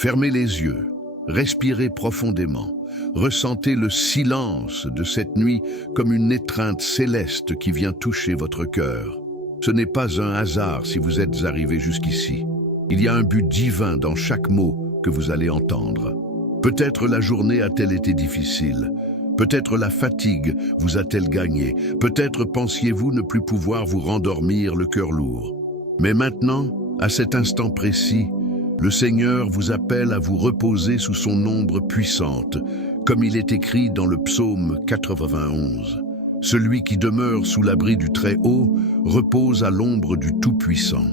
Fermez les yeux, respirez profondément, ressentez le silence de cette nuit comme une étreinte céleste qui vient toucher votre cœur. Ce n'est pas un hasard si vous êtes arrivé jusqu'ici. Il y a un but divin dans chaque mot que vous allez entendre. Peut-être la journée a-t-elle été difficile, peut-être la fatigue vous a-t-elle gagné, peut-être pensiez-vous ne plus pouvoir vous rendormir le cœur lourd. Mais maintenant, à cet instant précis, le Seigneur vous appelle à vous reposer sous son ombre puissante, comme il est écrit dans le psaume 91. Celui qui demeure sous l'abri du Très-Haut repose à l'ombre du Tout-Puissant.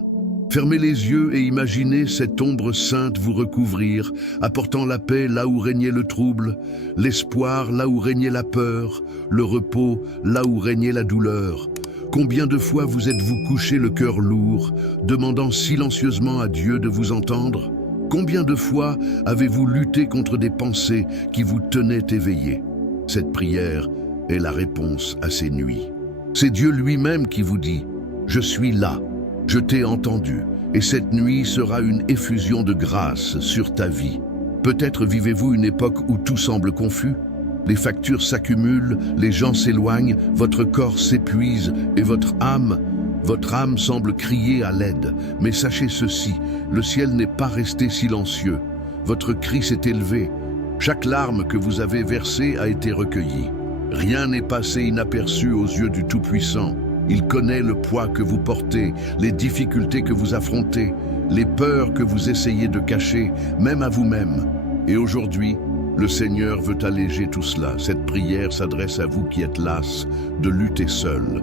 Fermez les yeux et imaginez cette ombre sainte vous recouvrir, apportant la paix là où régnait le trouble, l'espoir là où régnait la peur, le repos là où régnait la douleur. Combien de fois vous êtes-vous couché le cœur lourd, demandant silencieusement à Dieu de vous entendre? Combien de fois avez-vous lutté contre des pensées qui vous tenaient éveillé? Cette prière est la réponse à ces nuits. C'est Dieu lui-même qui vous dit « Je suis là, je t'ai entendu » et cette nuit sera une effusion de grâce sur ta vie. Peut-être vivez-vous une époque où tout semble confus? Les factures s'accumulent, les gens s'éloignent, votre corps s'épuise et votre âme semble crier à l'aide. Mais sachez ceci, le ciel n'est pas resté silencieux. Votre cri s'est élevé. Chaque larme que vous avez versée a été recueillie. Rien n'est passé inaperçu aux yeux du Tout-Puissant. Il connaît le poids que vous portez, les difficultés que vous affrontez, les peurs que vous essayez de cacher, même à vous-même. Et aujourd'hui, le Seigneur veut alléger tout cela. Cette prière s'adresse à vous qui êtes las de lutter seul,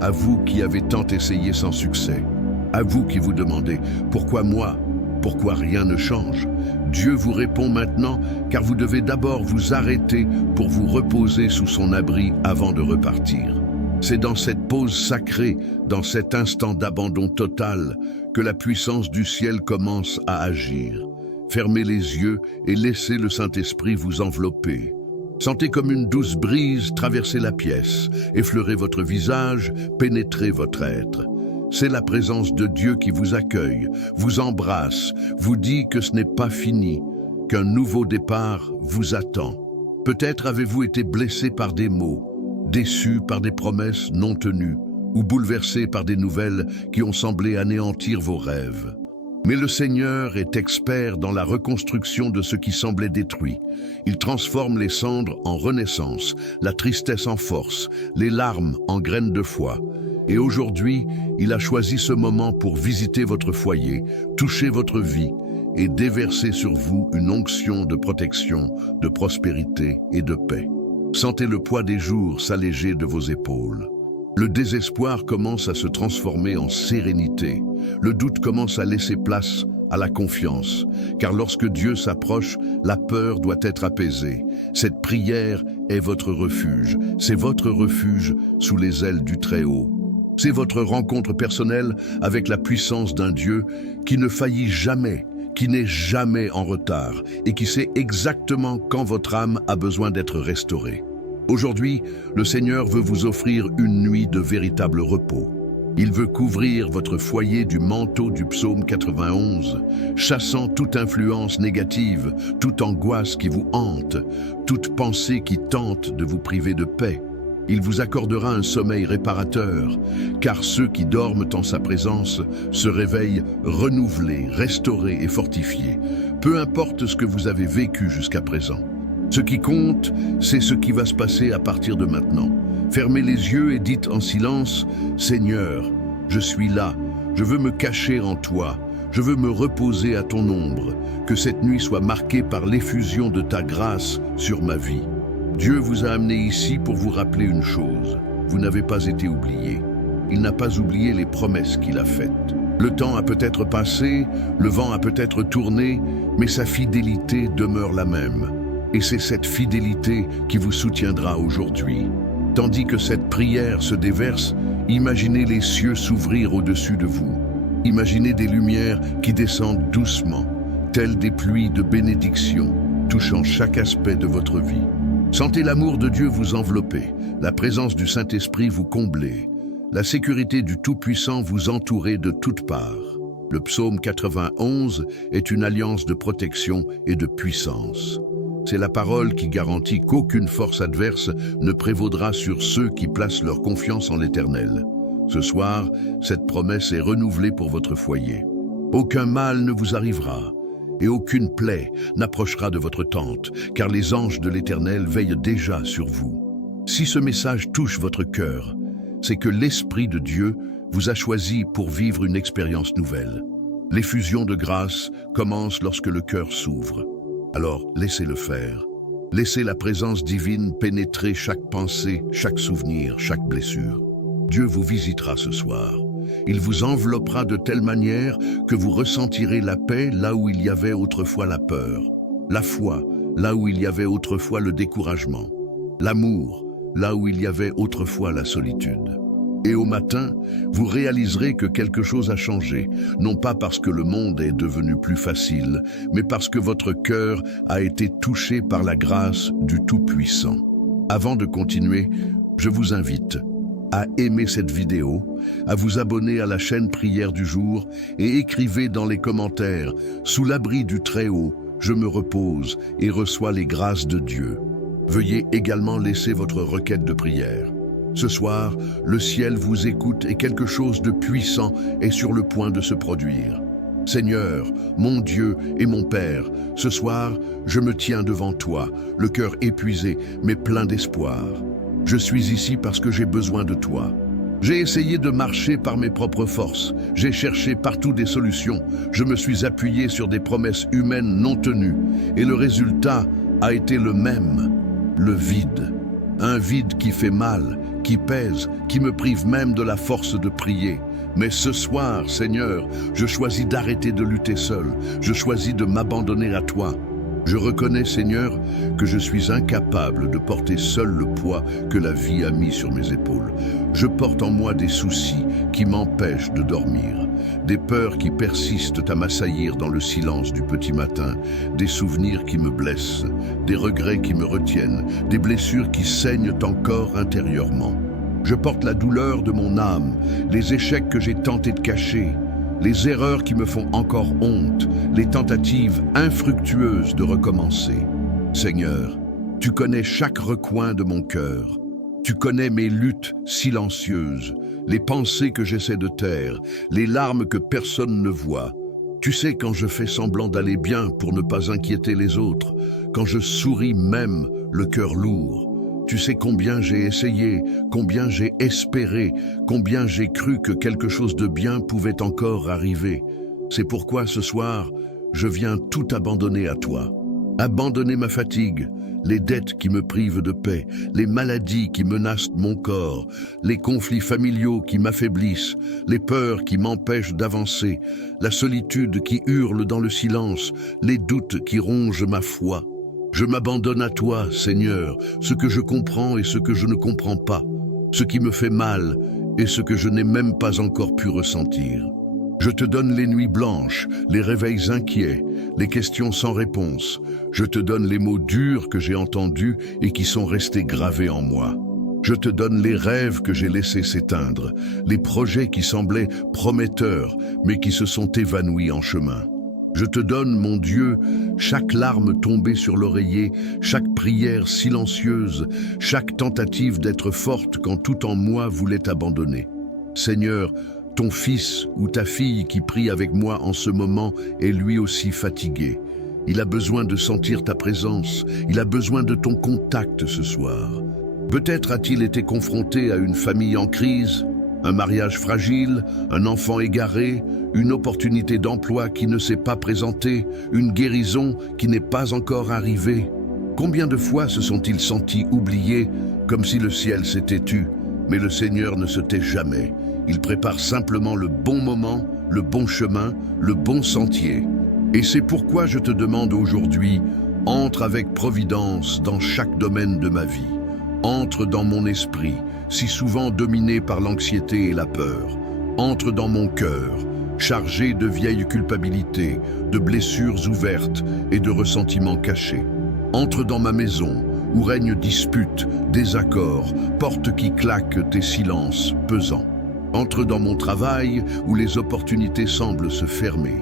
à vous qui avez tant essayé sans succès, à vous qui vous demandez « Pourquoi moi ? Pourquoi rien ne change ?» Dieu vous répond maintenant car vous devez d'abord vous arrêter pour vous reposer sous son abri avant de repartir. C'est dans cette pause sacrée, dans cet instant d'abandon total, que la puissance du ciel commence à agir. Fermez les yeux et laissez le Saint-Esprit vous envelopper. Sentez comme une douce brise traverser la pièce, effleurer votre visage, pénétrer votre être. C'est la présence de Dieu qui vous accueille, vous embrasse, vous dit que ce n'est pas fini, qu'un nouveau départ vous attend. Peut-être avez-vous été blessé par des mots, déçu par des promesses non tenues, ou bouleversé par des nouvelles qui ont semblé anéantir vos rêves. Mais le Seigneur est expert dans la reconstruction de ce qui semblait détruit. Il transforme les cendres en renaissance, la tristesse en force, les larmes en graines de foi. Et aujourd'hui, il a choisi ce moment pour visiter votre foyer, toucher votre vie et déverser sur vous une onction de protection, de prospérité et de paix. Sentez le poids des jours s'alléger de vos épaules. Le désespoir commence à se transformer en sérénité. Le doute commence à laisser place à la confiance, car lorsque Dieu s'approche, la peur doit être apaisée. Cette prière est votre refuge. C'est votre refuge sous les ailes du Très-Haut. C'est votre rencontre personnelle avec la puissance d'un Dieu qui ne faillit jamais, qui n'est jamais en retard et qui sait exactement quand votre âme a besoin d'être restaurée. Aujourd'hui, le Seigneur veut vous offrir une nuit de véritable repos. Il veut couvrir votre foyer du manteau du psaume 91, chassant toute influence négative, toute angoisse qui vous hante, toute pensée qui tente de vous priver de paix. Il vous accordera un sommeil réparateur, car ceux qui dorment en sa présence se réveillent renouvelés, restaurés et fortifiés. Peu importe ce que vous avez vécu jusqu'à présent. Ce qui compte, c'est ce qui va se passer à partir de maintenant. Fermez les yeux et dites en silence « Seigneur, je suis là, je veux me cacher en toi, je veux me reposer à ton ombre, que cette nuit soit marquée par l'effusion de ta grâce sur ma vie. » Dieu vous a amené ici pour vous rappeler une chose, vous n'avez pas été oublié. Il n'a pas oublié les promesses qu'il a faites. Le temps a peut-être passé, le vent a peut-être tourné, mais sa fidélité demeure la même. Et c'est cette fidélité qui vous soutiendra aujourd'hui. Tandis que cette prière se déverse, imaginez les cieux s'ouvrir au-dessus de vous. Imaginez des lumières qui descendent doucement, telles des pluies de bénédiction, touchant chaque aspect de votre vie. Sentez l'amour de Dieu vous envelopper, la présence du Saint-Esprit vous combler, la sécurité du Tout-Puissant vous entourer de toutes parts. Le psaume 91 est une alliance de protection et de puissance. C'est la parole qui garantit qu'aucune force adverse ne prévaudra sur ceux qui placent leur confiance en l'Éternel. Ce soir, cette promesse est renouvelée pour votre foyer. Aucun mal ne vous arrivera, et aucune plaie n'approchera de votre tente, car les anges de l'Éternel veillent déjà sur vous. Si ce message touche votre cœur, c'est que l'Esprit de Dieu vous a choisi pour vivre une expérience nouvelle. L'effusion de grâce commence lorsque le cœur s'ouvre. Alors, laissez-le faire. Laissez la présence divine pénétrer chaque pensée, chaque souvenir, chaque blessure. Dieu vous visitera ce soir. Il vous enveloppera de telle manière que vous ressentirez la paix là où il y avait autrefois la peur, la foi là où il y avait autrefois le découragement, l'amour là où il y avait autrefois la solitude. Et au matin, vous réaliserez que quelque chose a changé, non pas parce que le monde est devenu plus facile, mais parce que votre cœur a été touché par la grâce du Tout-Puissant. Avant de continuer, je vous invite à aimer cette vidéo, à vous abonner à la chaîne Prière du jour et écrivez dans les commentaires « Sous l'abri du Très-Haut, je me repose et reçois les grâces de Dieu ». Veuillez également laisser votre requête de prière. Ce soir, le ciel vous écoute et quelque chose de puissant est sur le point de se produire. Seigneur, mon Dieu et mon Père, ce soir, je me tiens devant toi, le cœur épuisé, mais plein d'espoir. Je suis ici parce que j'ai besoin de toi. J'ai essayé de marcher par mes propres forces. J'ai cherché partout des solutions. Je me suis appuyé sur des promesses humaines non tenues. Et le résultat a été le même, le vide. Un vide qui fait mal, qui pèse, qui me prive même de la force de prier. Mais ce soir, Seigneur, je choisis d'arrêter de lutter seul. Je choisis de m'abandonner à toi. Je reconnais, Seigneur, que je suis incapable de porter seul le poids que la vie a mis sur mes épaules. Je porte en moi des soucis qui m'empêchent de dormir, des peurs qui persistent à m'assaillir dans le silence du petit matin, des souvenirs qui me blessent, des regrets qui me retiennent, des blessures qui saignent encore intérieurement. Je porte la douleur de mon âme, les échecs que j'ai tenté de cacher, les erreurs qui me font encore honte, les tentatives infructueuses de recommencer. Seigneur, tu connais chaque recoin de mon cœur. Tu connais mes luttes silencieuses, les pensées que j'essaie de taire, les larmes que personne ne voit. Tu sais quand je fais semblant d'aller bien pour ne pas inquiéter les autres, quand je souris même le cœur lourd. Tu sais combien j'ai essayé, combien j'ai espéré, combien j'ai cru que quelque chose de bien pouvait encore arriver. C'est pourquoi ce soir, je viens tout abandonner à toi. Abandonner ma fatigue, les dettes qui me privent de paix, les maladies qui menacent mon corps, les conflits familiaux qui m'affaiblissent, les peurs qui m'empêchent d'avancer, la solitude qui hurle dans le silence, les doutes qui rongent ma foi. Je m'abandonne à toi, Seigneur, ce que je comprends et ce que je ne comprends pas, ce qui me fait mal et ce que je n'ai même pas encore pu ressentir. Je te donne les nuits blanches, les réveils inquiets, les questions sans réponse. Je te donne les mots durs que j'ai entendus et qui sont restés gravés en moi. Je te donne les rêves que j'ai laissés s'éteindre, les projets qui semblaient prometteurs mais qui se sont évanouis en chemin. Je te donne, mon Dieu, chaque larme tombée sur l'oreiller, chaque prière silencieuse, chaque tentative d'être forte quand tout en moi voulait abandonner. Seigneur, ton fils ou ta fille qui prie avec moi en ce moment est lui aussi fatigué. Il a besoin de sentir ta présence, il a besoin de ton contact ce soir. Peut-être a-t-il été confronté à une famille en crise, un mariage fragile, un enfant égaré, une opportunité d'emploi qui ne s'est pas présentée, une guérison qui n'est pas encore arrivée. Combien de fois se sont-ils sentis oubliés, comme si le ciel s'était tu? Mais le Seigneur ne se tait jamais. Il prépare simplement le bon moment, le bon chemin, le bon sentier. Et c'est pourquoi je te demande aujourd'hui, entre avec providence dans chaque domaine de ma vie. Entre dans mon esprit, si souvent dominé par l'anxiété et la peur. Entre dans mon cœur, chargé de vieilles culpabilités, de blessures ouvertes et de ressentiments cachés. Entre dans ma maison, où règnent disputes, désaccords, portes qui claquent et silences pesants. Entre dans mon travail où les opportunités semblent se fermer,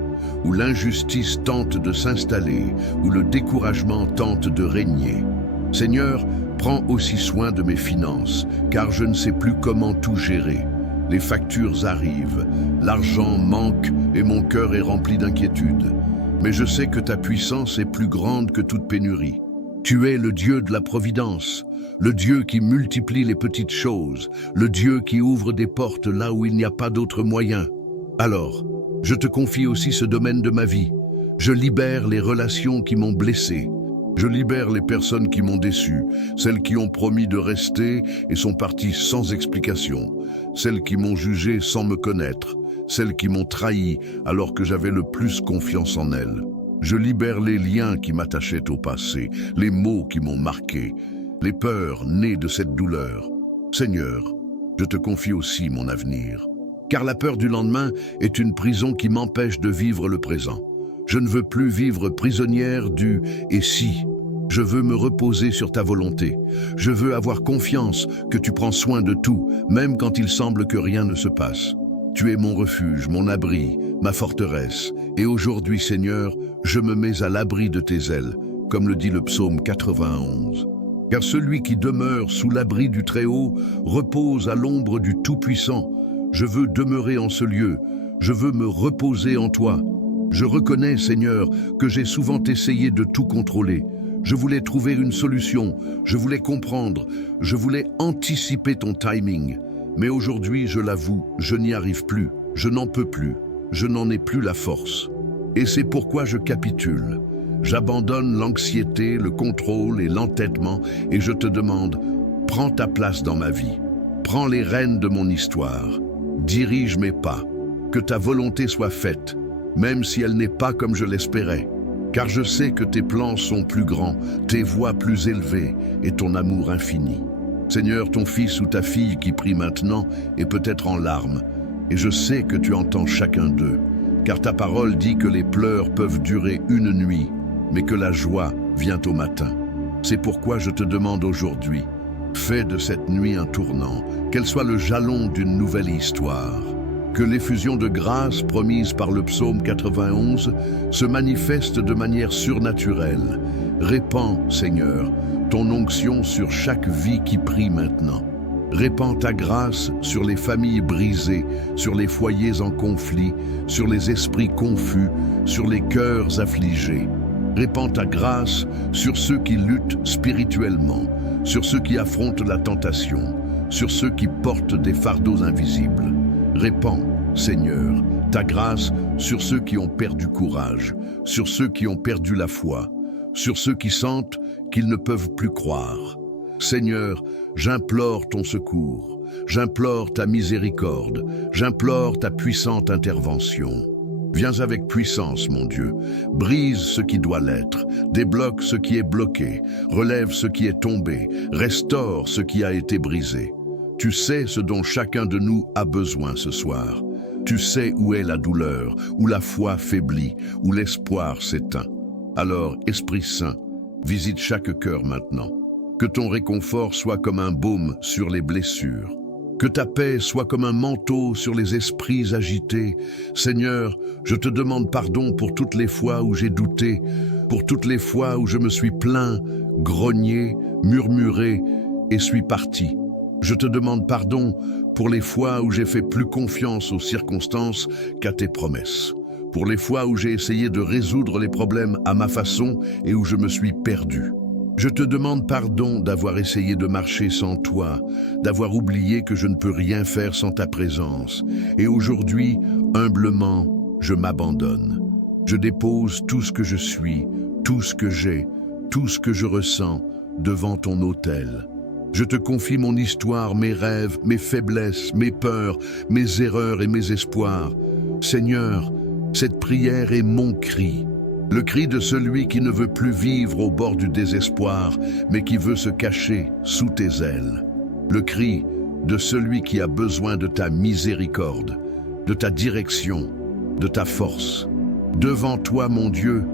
où l'injustice tente de s'installer, où le découragement tente de régner. Seigneur, prends aussi soin de mes finances, car je ne sais plus comment tout gérer. Les factures arrivent, l'argent manque et mon cœur est rempli d'inquiétude. Mais je sais que ta puissance est plus grande que toute pénurie. Tu es le Dieu de la providence, le Dieu qui multiplie les petites choses, le Dieu qui ouvre des portes là où il n'y a pas d'autre moyen. Alors, je te confie aussi ce domaine de ma vie. Je libère les relations qui m'ont blessé. Je libère les personnes qui m'ont déçu, celles qui ont promis de rester et sont parties sans explication, celles qui m'ont jugé sans me connaître, celles qui m'ont trahi alors que j'avais le plus confiance en elles. Je libère les liens qui m'attachaient au passé, les mots qui m'ont marqué, les peurs nées de cette douleur. Seigneur, je te confie aussi mon avenir. Car la peur du lendemain est une prison qui m'empêche de vivre le présent. Je ne veux plus vivre prisonnière du « et si ». Je veux me reposer sur ta volonté. Je veux avoir confiance que tu prends soin de tout, même quand il semble que rien ne se passe. Tu es mon refuge, mon abri, ma forteresse. Et aujourd'hui, Seigneur, je me mets à l'abri de tes ailes, comme le dit le psaume 91. Car celui qui demeure sous l'abri du Très-Haut repose à l'ombre du Tout-Puissant. Je veux demeurer en ce lieu. Je veux me reposer en toi. Je reconnais, Seigneur, que j'ai souvent essayé de tout contrôler. Je voulais trouver une solution, je voulais comprendre, je voulais anticiper ton timing. Mais aujourd'hui, je l'avoue, je n'y arrive plus, je n'en peux plus, je n'en ai plus la force. Et c'est pourquoi je capitule. J'abandonne l'anxiété, le contrôle et l'entêtement et je te demande, prends ta place dans ma vie. Prends les rênes de mon histoire. Dirige mes pas. Que ta volonté soit faite, même si elle n'est pas comme je l'espérais. Car je sais que tes plans sont plus grands, tes voies plus élevées et ton amour infini. Seigneur, ton fils ou ta fille qui prie maintenant est peut-être en larmes, et je sais que tu entends chacun d'eux, car ta parole dit que les pleurs peuvent durer une nuit, mais que la joie vient au matin. C'est pourquoi je te demande aujourd'hui, fais de cette nuit un tournant, qu'elle soit le jalon d'une nouvelle histoire. Que l'effusion de grâce promise par le psaume 91 se manifeste de manière surnaturelle. Répands, Seigneur, ton onction sur chaque vie qui prie maintenant. Répands ta grâce sur les familles brisées, sur les foyers en conflit, sur les esprits confus, sur les cœurs affligés. Répands ta grâce sur ceux qui luttent spirituellement, sur ceux qui affrontent la tentation, sur ceux qui portent des fardeaux invisibles. Répands, Seigneur, ta grâce sur ceux qui ont perdu courage, sur ceux qui ont perdu la foi, sur ceux qui sentent qu'ils ne peuvent plus croire. Seigneur, j'implore ton secours, j'implore ta miséricorde, j'implore ta puissante intervention. Viens avec puissance, mon Dieu, brise ce qui doit l'être, débloque ce qui est bloqué, relève ce qui est tombé, restaure ce qui a été brisé. Tu sais ce dont chacun de nous a besoin ce soir. Tu sais où est la douleur, où la foi faiblit, où l'espoir s'éteint. Alors, Esprit Saint, visite chaque cœur maintenant. Que ton réconfort soit comme un baume sur les blessures. Que ta paix soit comme un manteau sur les esprits agités. Seigneur, je te demande pardon pour toutes les fois où j'ai douté, pour toutes les fois où je me suis plaint, grogné, murmuré et suis parti. Je te demande pardon pour les fois où j'ai fait plus confiance aux circonstances qu'à tes promesses. Pour les fois où j'ai essayé de résoudre les problèmes à ma façon et où je me suis perdu. Je te demande pardon d'avoir essayé de marcher sans toi, d'avoir oublié que je ne peux rien faire sans ta présence. Et aujourd'hui, humblement, je m'abandonne. Je dépose tout ce que je suis, tout ce que j'ai, tout ce que je ressens devant ton autel. Je te confie mon histoire, mes rêves, mes faiblesses, mes peurs, mes erreurs et mes espoirs. Seigneur, cette prière est mon cri. Le cri de celui qui ne veut plus vivre au bord du désespoir, mais qui veut se cacher sous tes ailes. Le cri de celui qui a besoin de ta miséricorde, de ta direction, de ta force. Devant toi, mon Dieu,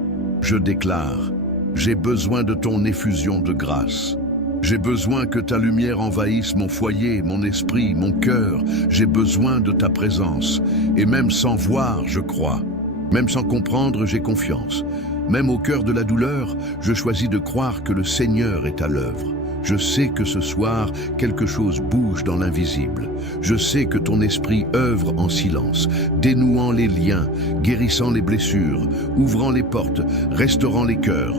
je déclare, j'ai besoin de ton effusion de grâce. J'ai besoin que ta lumière envahisse mon foyer, mon esprit, mon cœur. J'ai besoin de ta présence. Et même sans voir, je crois. Même sans comprendre, j'ai confiance. Même au cœur de la douleur, je choisis de croire que le Seigneur est à l'œuvre. Je sais que ce soir, quelque chose bouge dans l'invisible. Je sais que ton esprit œuvre en silence, dénouant les liens, guérissant les blessures, ouvrant les portes, restaurant les cœurs.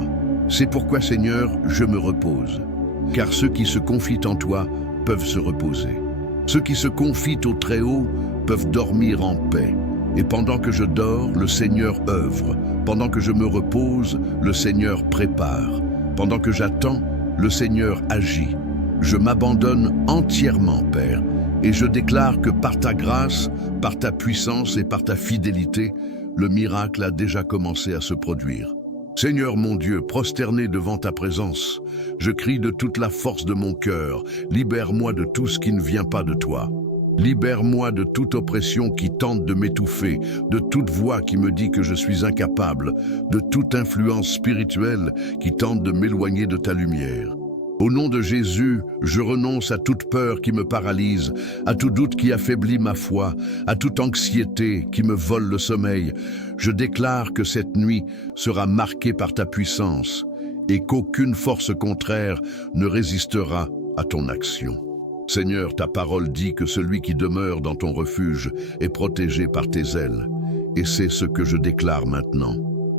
C'est pourquoi, Seigneur, je me repose. Car ceux qui se confient en toi peuvent se reposer. Ceux qui se confient au Très-Haut peuvent dormir en paix. Et pendant que je dors, le Seigneur œuvre. Pendant que je me repose, le Seigneur prépare. Pendant que j'attends, le Seigneur agit. Je m'abandonne entièrement, Père, et je déclare que par ta grâce, par ta puissance et par ta fidélité, le miracle a déjà commencé à se produire. Seigneur mon Dieu, prosterné devant ta présence, je crie de toute la force de mon cœur, libère-moi de tout ce qui ne vient pas de toi. Libère-moi de toute oppression qui tente de m'étouffer, de toute voix qui me dit que je suis incapable, de toute influence spirituelle qui tente de m'éloigner de ta lumière. Au nom de Jésus, je renonce à toute peur qui me paralyse, à tout doute qui affaiblit ma foi, à toute anxiété qui me vole le sommeil. Je déclare que cette nuit sera marquée par ta puissance et qu'aucune force contraire ne résistera à ton action. Seigneur, ta parole dit que celui qui demeure dans ton refuge est protégé par tes ailes. Et c'est ce que je déclare maintenant.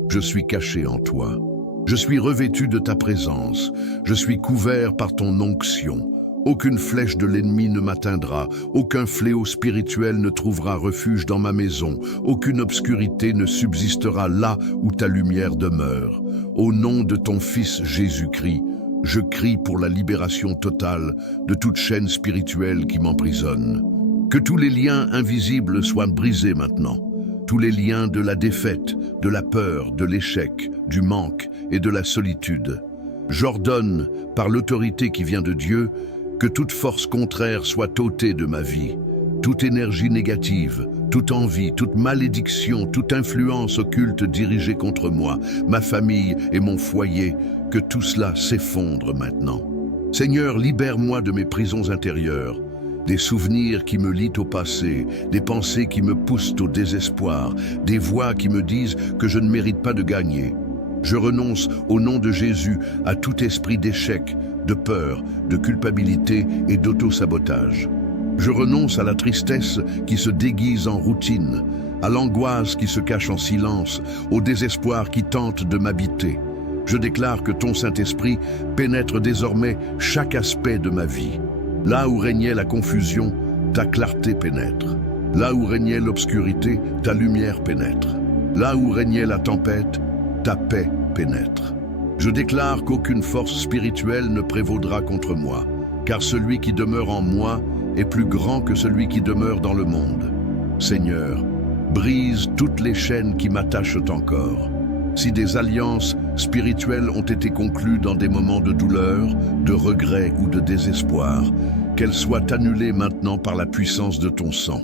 Je suis caché en toi. Je suis revêtu de ta présence. Je suis couvert par ton onction. Aucune flèche de l'ennemi ne m'atteindra. Aucun fléau spirituel ne trouvera refuge dans ma maison. Aucune obscurité ne subsistera là où ta lumière demeure. Au nom de ton Fils Jésus-Christ, je crie pour la libération totale de toute chaîne spirituelle qui m'emprisonne. Que tous les liens invisibles soient brisés maintenant. Tous les liens de la défaite, de la peur, de l'échec, du manque et de la solitude. J'ordonne, par l'autorité qui vient de Dieu, que toute force contraire soit ôtée de ma vie. Toute énergie négative, toute envie, toute malédiction, toute influence occulte dirigée contre moi, ma famille et mon foyer, que tout cela s'effondre maintenant. Seigneur, libère-moi de mes prisons intérieures, des souvenirs qui me lient au passé, des pensées qui me poussent au désespoir, des voix qui me disent que je ne mérite pas de gagner. Je renonce au nom de Jésus à tout esprit d'échec, de peur, de culpabilité et d'auto-sabotage. Je renonce à la tristesse qui se déguise en routine, à l'angoisse qui se cache en silence, au désespoir qui tente de m'habiter. Je déclare que ton Saint-Esprit pénètre désormais chaque aspect de ma vie. Là où régnait la confusion, ta clarté pénètre. Là où régnait l'obscurité, ta lumière pénètre. Là où régnait la tempête, ta paix pénètre. Je déclare qu'aucune force spirituelle ne prévaudra contre moi, car celui qui demeure en moi est plus grand que celui qui demeure dans le monde. Seigneur, brise toutes les chaînes qui m'attachent encore. Si des alliances spirituelles ont été conclues dans des moments de douleur, de regret ou de désespoir, qu'elles soient annulées maintenant par la puissance de ton sang.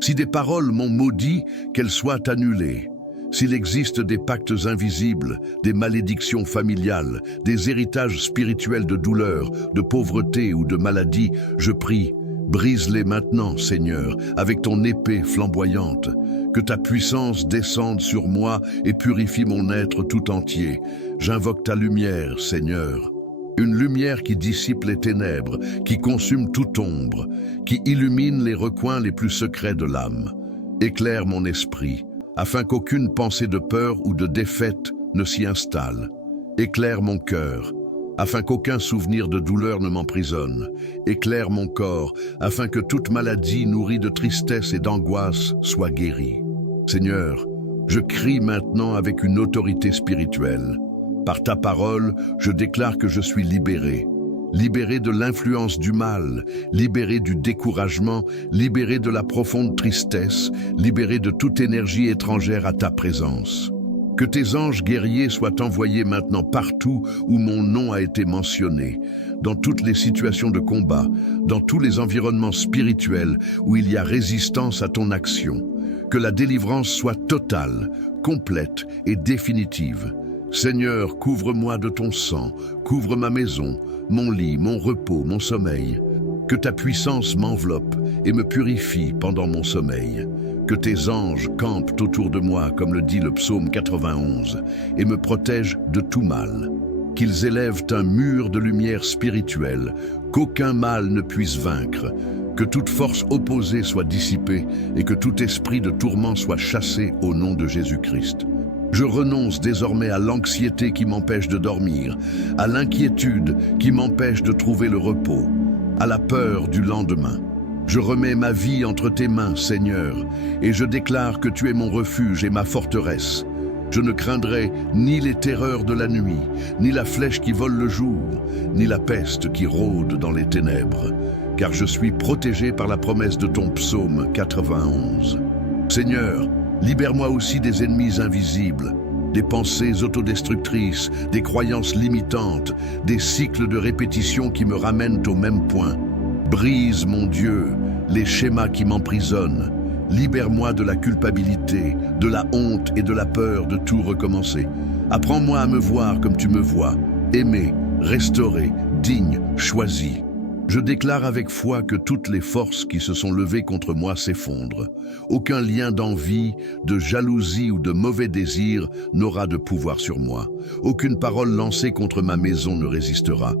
Si des paroles m'ont maudit, qu'elles soient annulées. S'il existe des pactes invisibles, des malédictions familiales, des héritages spirituels de douleur, de pauvreté ou de maladie, je prie, brise-les maintenant, Seigneur, avec ton épée flamboyante. Que ta puissance descende sur moi et purifie mon être tout entier. J'invoque ta lumière, Seigneur. Une lumière qui dissipe les ténèbres, qui consume toute ombre, qui illumine les recoins les plus secrets de l'âme. Éclaire mon esprit, afin qu'aucune pensée de peur ou de défaite ne s'y installe. Éclaire mon cœur, afin qu'aucun souvenir de douleur ne m'emprisonne. Éclaire mon corps, afin que toute maladie nourrie de tristesse et d'angoisse soit guérie. Seigneur, je crie maintenant avec une autorité spirituelle. Par ta parole, je déclare que je suis libéré. Libéré de l'influence du mal, libéré du découragement, libéré de la profonde tristesse, libéré de toute énergie étrangère à ta présence. Que tes anges guerriers soient envoyés maintenant partout où mon nom a été mentionné, dans toutes les situations de combat, dans tous les environnements spirituels où il y a résistance à ton action. Que la délivrance soit totale, complète et définitive. Seigneur, couvre-moi de ton sang, couvre ma maison, mon lit, mon repos, mon sommeil. Que ta puissance m'enveloppe et me purifie pendant mon sommeil. Que tes anges campent autour de moi, comme le dit le psaume 91, et me protègent de tout mal. Qu'ils élèvent un mur de lumière spirituelle, qu'aucun mal ne puisse vaincre. Que toute force opposée soit dissipée et que tout esprit de tourment soit chassé au nom de Jésus-Christ. Je renonce désormais à l'anxiété qui m'empêche de dormir, à l'inquiétude qui m'empêche de trouver le repos, à la peur du lendemain. Je remets ma vie entre tes mains, Seigneur, et je déclare que tu es mon refuge et ma forteresse. Je ne craindrai ni les terreurs de la nuit, ni la flèche qui vole le jour, ni la peste qui rôde dans les ténèbres, car je suis protégé par la promesse de ton psaume 91. Seigneur, libère-moi aussi des ennemis invisibles, des pensées autodestructrices, des croyances limitantes, des cycles de répétition qui me ramènent au même point. Brise, mon Dieu, les schémas qui m'emprisonnent. Libère-moi de la culpabilité, de la honte et de la peur de tout recommencer. Apprends-moi à me voir comme tu me vois, aimé, restauré, digne, choisi. Je déclare avec foi que toutes les forces qui se sont levées contre moi s'effondrent. Aucun lien d'envie, de jalousie ou de mauvais désir n'aura de pouvoir sur moi. Aucune parole lancée contre ma maison ne résistera.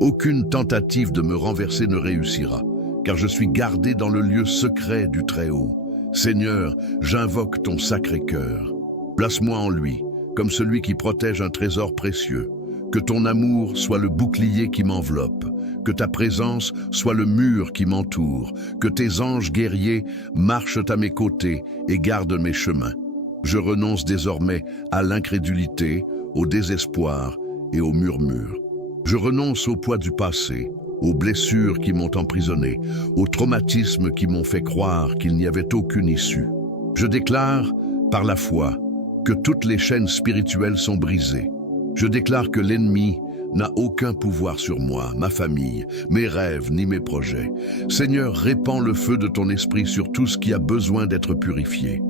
Aucune tentative de me renverser ne réussira, car je suis gardé dans le lieu secret du Très-Haut. Seigneur, j'invoque ton sacré cœur. Place-moi en lui, comme celui qui protège un trésor précieux. Que ton amour soit le bouclier qui m'enveloppe, que ta présence soit le mur qui m'entoure, que tes anges guerriers marchent à mes côtés et gardent mes chemins. Je renonce désormais à l'incrédulité, au désespoir et au murmure. Je renonce au poids du passé, aux blessures qui m'ont emprisonné, aux traumatismes qui m'ont fait croire qu'il n'y avait aucune issue. Je déclare, par la foi, que toutes les chaînes spirituelles sont brisées. Je déclare que l'ennemi n'a aucun pouvoir sur moi, ma famille, mes rêves ni mes projets. Seigneur, répands le feu de ton esprit sur tout ce qui a besoin d'être purifié.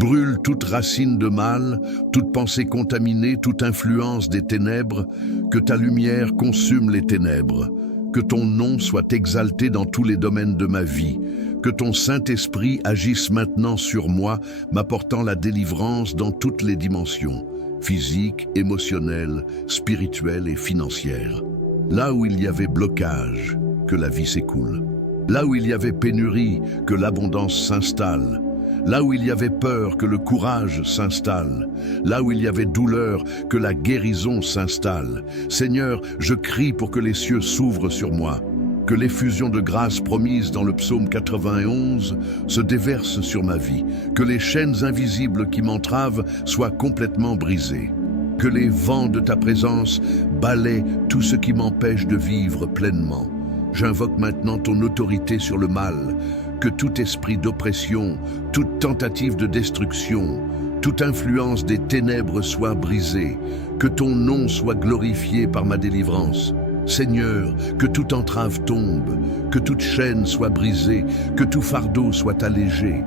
Brûle toute racine de mal, toute pensée contaminée, toute influence des ténèbres, que ta lumière consume les ténèbres. Que ton nom soit exalté dans tous les domaines de ma vie. Que ton Saint-Esprit agisse maintenant sur moi, m'apportant la délivrance dans toutes les dimensions. Physique, émotionnelle, spirituelle et financière. Là où il y avait blocage, que la vie s'écoule. Là où il y avait pénurie, que l'abondance s'installe. Là où il y avait peur, que le courage s'installe. Là où il y avait douleur, que la guérison s'installe. Seigneur, je crie pour que les cieux s'ouvrent sur moi. Que l'effusion de grâce promise dans le psaume 91 se déverse sur ma vie. Que les chaînes invisibles qui m'entravent soient complètement brisées. Que les vents de ta présence balaient tout ce qui m'empêche de vivre pleinement. J'invoque maintenant ton autorité sur le mal. Que tout esprit d'oppression, toute tentative de destruction, toute influence des ténèbres soit brisée. Que ton nom soit glorifié par ma délivrance. Seigneur, que toute entrave tombe, que toute chaîne soit brisée, que tout fardeau soit allégé,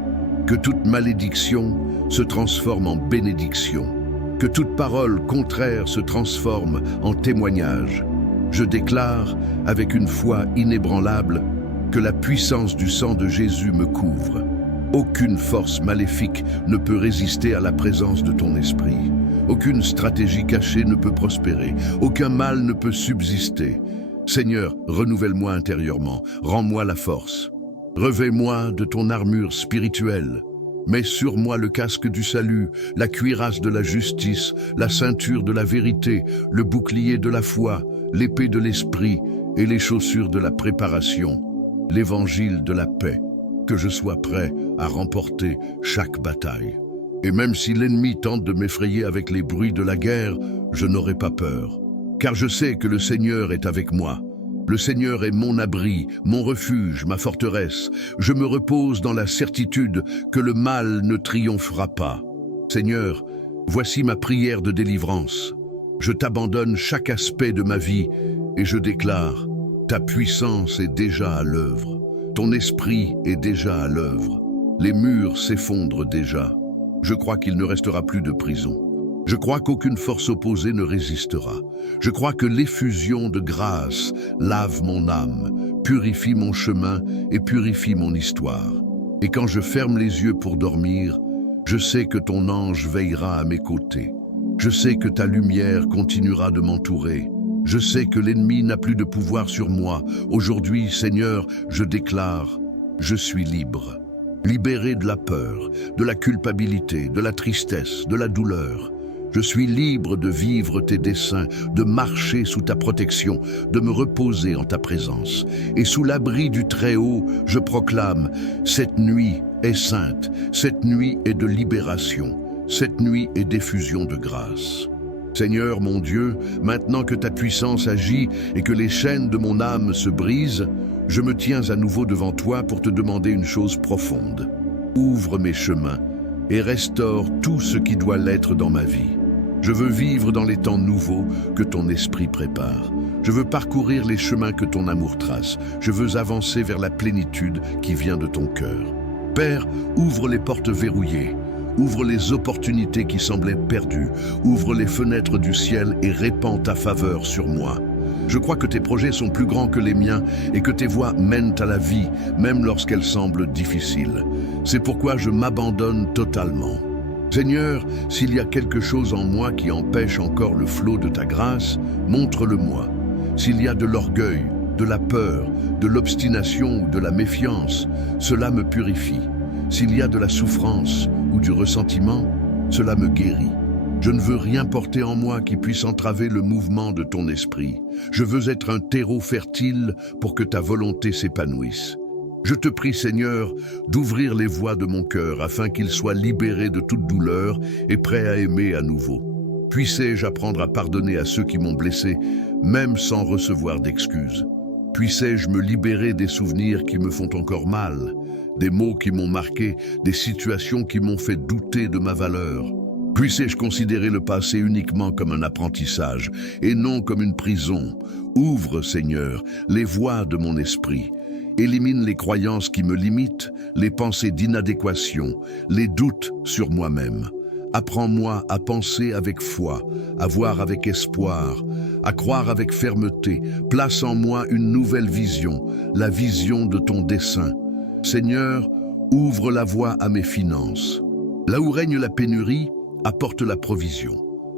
que toute malédiction se transforme en bénédiction, que toute parole contraire se transforme en témoignage. Je déclare, avec une foi inébranlable, que la puissance du sang de Jésus me couvre. Aucune force maléfique ne peut résister à la présence de ton esprit. Aucune stratégie cachée ne peut prospérer. Aucun mal ne peut subsister. Seigneur, renouvelle-moi intérieurement. Rends-moi la force. Revêt-moi de ton armure spirituelle. Mets sur moi le casque du salut, la cuirasse de la justice, la ceinture de la vérité, le bouclier de la foi, l'épée de l'esprit et les chaussures de la préparation, l'évangile de la paix. Que je sois prêt à remporter chaque bataille. Et même si l'ennemi tente de m'effrayer avec les bruits de la guerre, je n'aurai pas peur. Car je sais que le Seigneur est avec moi. Le Seigneur est mon abri, mon refuge, ma forteresse. Je me repose dans la certitude que le mal ne triomphera pas. Seigneur, voici ma prière de délivrance. Je t'abandonne chaque aspect de ma vie et je déclare, ta puissance est déjà à l'œuvre. Ton esprit est déjà à l'œuvre. Les murs s'effondrent déjà. Je crois qu'il ne restera plus de prison. Je crois qu'aucune force opposée ne résistera. Je crois que l'effusion de grâce lave mon âme, purifie mon chemin et purifie mon histoire. Et quand je ferme les yeux pour dormir, je sais que ton ange veillera à mes côtés. Je sais que ta lumière continuera de m'entourer. Je sais que l'ennemi n'a plus de pouvoir sur moi. Aujourd'hui, Seigneur, je déclare, je suis libre. Libéré de la peur, de la culpabilité, de la tristesse, de la douleur. Je suis libre de vivre tes desseins, de marcher sous ta protection, de me reposer en ta présence. Et sous l'abri du Très-Haut, je proclame, cette nuit est sainte, cette nuit est de libération, cette nuit est d'effusion de grâce. Seigneur mon Dieu, maintenant que ta puissance agit et que les chaînes de mon âme se brisent, je me tiens à nouveau devant toi pour te demander une chose profonde. Ouvre mes chemins et restaure tout ce qui doit l'être dans ma vie. Je veux vivre dans les temps nouveaux que ton esprit prépare. Je veux parcourir les chemins que ton amour trace. Je veux avancer vers la plénitude qui vient de ton cœur. Père, ouvre les portes verrouillées. Ouvre les opportunités qui semblaient perdues. Ouvre les fenêtres du ciel et répands ta faveur sur moi. Je crois que tes projets sont plus grands que les miens et que tes voies mènent à la vie, même lorsqu'elles semblent difficiles. C'est pourquoi je m'abandonne totalement. Seigneur, s'il y a quelque chose en moi qui empêche encore le flot de ta grâce, montre-le-moi. S'il y a de l'orgueil, de la peur, de l'obstination ou de la méfiance, cela me purifie. S'il y a de la souffrance ou du ressentiment, cela me guérit. Je ne veux rien porter en moi qui puisse entraver le mouvement de ton esprit. Je veux être un terreau fertile pour que ta volonté s'épanouisse. Je te prie, Seigneur, d'ouvrir les voies de mon cœur afin qu'il soit libéré de toute douleur et prêt à aimer à nouveau. Puissé-je apprendre à pardonner à ceux qui m'ont blessé, même sans recevoir d'excuses. Puissé-je me libérer des souvenirs qui me font encore mal, des mots qui m'ont marqué, des situations qui m'ont fait douter de ma valeur. Puissé-je considérer le passé uniquement comme un apprentissage et non comme une prison. Ouvre, Seigneur, les voies de mon esprit. Élimine les croyances qui me limitent, les pensées d'inadéquation, les doutes sur moi-même. Apprends-moi à penser avec foi, à voir avec espoir, à croire avec fermeté. Place en moi une nouvelle vision, la vision de ton dessein. Seigneur, ouvre la voie à mes finances. Là où règne la pénurie, apporte la provision.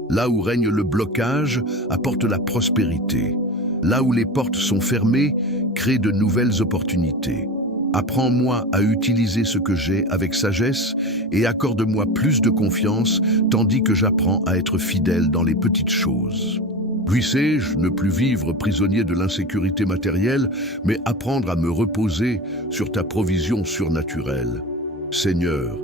Là où règne le blocage, apporte la prospérité. Là où les portes sont fermées, crée de nouvelles opportunités. Apprends-moi à utiliser ce que j'ai avec sagesse et accorde-moi plus de confiance tandis que j'apprends à être fidèle dans les petites choses. Puissé-je ne plus vivre prisonnier de l'insécurité matérielle, mais apprendre à me reposer sur ta provision surnaturelle. Seigneur,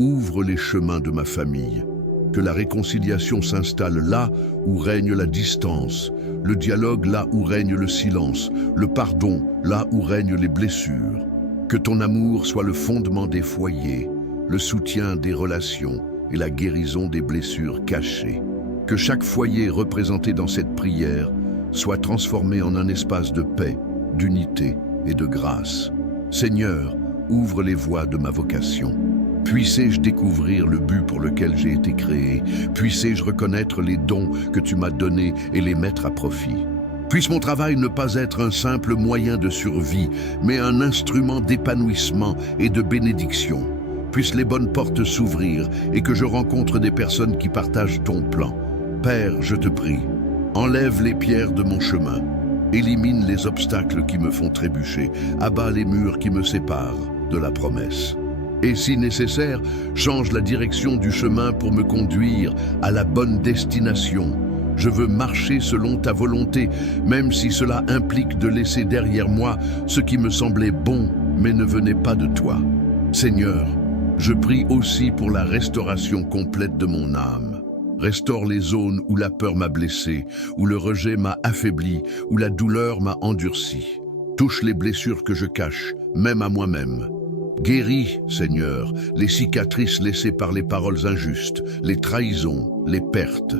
ouvre les chemins de ma famille. Que la réconciliation s'installe là où règne la distance, le dialogue là où règne le silence, le pardon là où règnent les blessures. Que ton amour soit le fondement des foyers, le soutien des relations et la guérison des blessures cachées. Que chaque foyer représenté dans cette prière soit transformé en un espace de paix, d'unité et de grâce. Seigneur, ouvre les voies de ma vocation. Puissé-je découvrir le but pour lequel j'ai été créé. Puissé-je reconnaître les dons que tu m'as donnés et les mettre à profit. Puisse mon travail ne pas être un simple moyen de survie, mais un instrument d'épanouissement et de bénédiction. Puissent les bonnes portes s'ouvrir et que je rencontre des personnes qui partagent ton plan. Père, je te prie, enlève les pierres de mon chemin. Élimine les obstacles qui me font trébucher. Abat les murs qui me séparent de la promesse. Et si nécessaire, change la direction du chemin pour me conduire à la bonne destination. Je veux marcher selon ta volonté, même si cela implique de laisser derrière moi ce qui me semblait bon, mais ne venait pas de toi. Seigneur, je prie aussi pour la restauration complète de mon âme. Restaure les zones où la peur m'a blessé, où le rejet m'a affaibli, où la douleur m'a endurci. Touche les blessures que je cache, même à moi-même. Guéris, Seigneur, les cicatrices laissées par les paroles injustes, les trahisons, les pertes.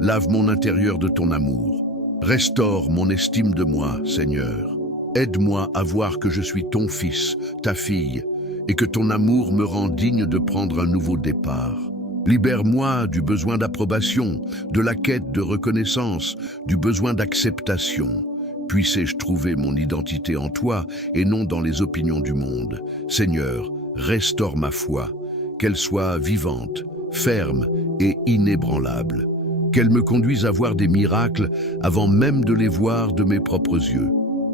Lave mon intérieur de ton amour. Restaure mon estime de moi, Seigneur. Aide-moi à voir que je suis ton fils, ta fille, et que ton amour me rend digne de prendre un nouveau départ. Libère-moi du besoin d'approbation, de la quête de reconnaissance, du besoin d'acceptation. Puissé-je trouver mon identité en toi et non dans les opinions du monde. Seigneur, restaure ma foi, qu'elle soit vivante, ferme et inébranlable. Qu'elle me conduise à voir des miracles avant même de les voir de mes propres yeux.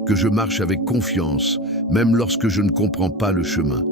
Que je marche avec confiance, même lorsque je ne comprends pas le chemin.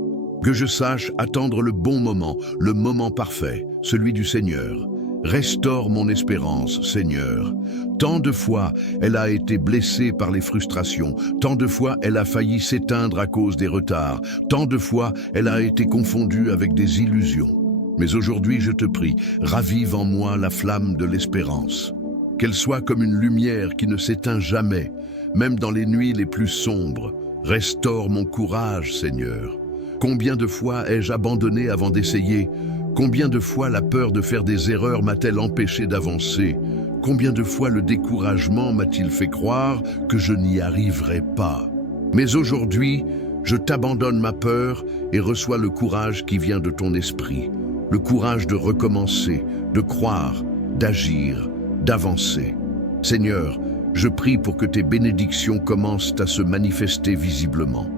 Que je sache attendre le bon moment, le moment parfait, celui du Seigneur. Restaure mon espérance, Seigneur. Tant de fois, elle a été blessée par les frustrations. Tant de fois, elle a failli s'éteindre à cause des retards. Tant de fois, elle a été confondue avec des illusions. Mais aujourd'hui, je te prie, ravive en moi la flamme de l'espérance. Qu'elle soit comme une lumière qui ne s'éteint jamais, même dans les nuits les plus sombres. Restaure mon courage, Seigneur. Combien de fois ai-je abandonné avant d'essayer? Combien de fois la peur de faire des erreurs m'a-t-elle empêché d'avancer? Combien de fois le découragement m'a-t-il fait croire que je n'y arriverais pas? Mais aujourd'hui, je t'abandonne ma peur et reçois le courage qui vient de ton esprit. Le courage de recommencer, de croire, d'agir, d'avancer. Seigneur, je prie pour que tes bénédictions commencent à se manifester visiblement.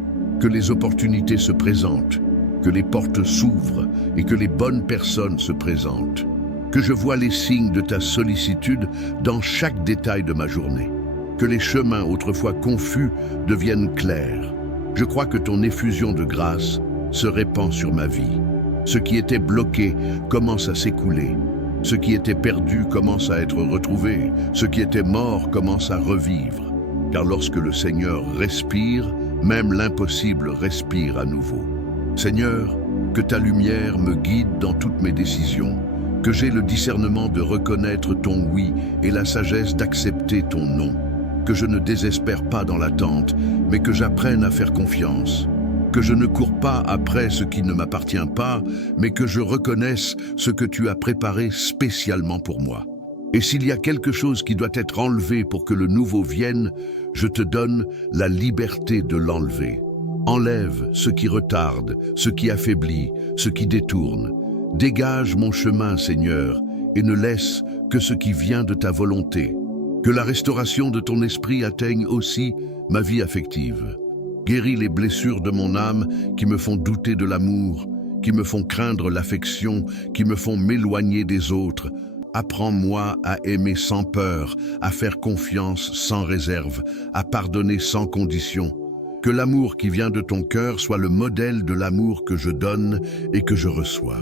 Que les opportunités se présentent, que les portes s'ouvrent et que les bonnes personnes se présentent. Que je vois les signes de ta sollicitude dans chaque détail de ma journée. Que les chemins autrefois confus deviennent clairs. Je crois que ton effusion de grâce se répand sur ma vie. Ce qui était bloqué commence à s'écouler. Ce qui était perdu commence à être retrouvé. Ce qui était mort commence à revivre. Car lorsque le Seigneur respire, même l'impossible respire à nouveau. Seigneur, que ta lumière me guide dans toutes mes décisions, que j'ai le discernement de reconnaître ton oui et la sagesse d'accepter ton non, que je ne désespère pas dans l'attente, mais que j'apprenne à faire confiance, que je ne cours pas après ce qui ne m'appartient pas, mais que je reconnaisse ce que tu as préparé spécialement pour moi. Et s'il y a quelque chose qui doit être enlevé pour que le nouveau vienne, je te donne la liberté de l'enlever. Enlève ce qui retarde, ce qui affaiblit, ce qui détourne. Dégage mon chemin, Seigneur, et ne laisse que ce qui vient de ta volonté. Que la restauration de ton esprit atteigne aussi ma vie affective. Guéris les blessures de mon âme qui me font douter de l'amour, qui me font craindre l'affection, qui me font m'éloigner des autres. Apprends-moi à aimer sans peur, à faire confiance sans réserve, à pardonner sans condition. Que l'amour qui vient de ton cœur soit le modèle de l'amour que je donne et que je reçois.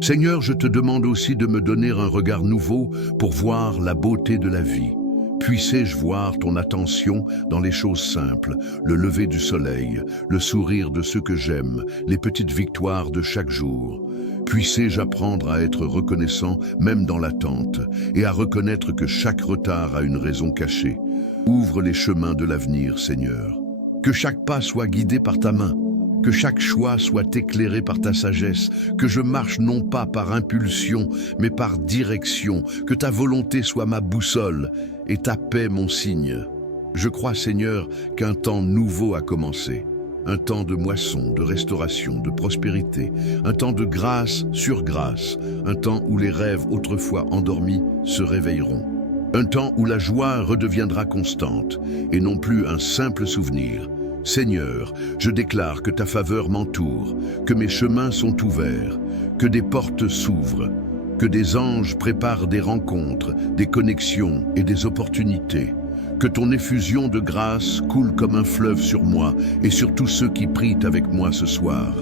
Seigneur, je te demande aussi de me donner un regard nouveau pour voir la beauté de la vie. Puissé-je voir ton attention dans les choses simples, le lever du soleil, le sourire de ceux que j'aime, les petites victoires de chaque jour. Puissé-je apprendre à être reconnaissant même dans l'attente et à reconnaître que chaque retard a une raison cachée. Ouvre les chemins de l'avenir, Seigneur. Que chaque pas soit guidé par ta main, que chaque choix soit éclairé par ta sagesse, que je marche non pas par impulsion, mais par direction, que ta volonté soit ma boussole et ta paix mon signe. Je crois, Seigneur, qu'un temps nouveau a commencé, un temps de moisson, de restauration, de prospérité, un temps de grâce sur grâce, un temps où les rêves autrefois endormis se réveilleront. Un temps où la joie redeviendra constante et non plus un simple souvenir. Seigneur, je déclare que ta faveur m'entoure, que mes chemins sont ouverts, que des portes s'ouvrent, que des anges préparent des rencontres, des connexions et des opportunités, que ton effusion de grâce coule comme un fleuve sur moi et sur tous ceux qui prient avec moi ce soir.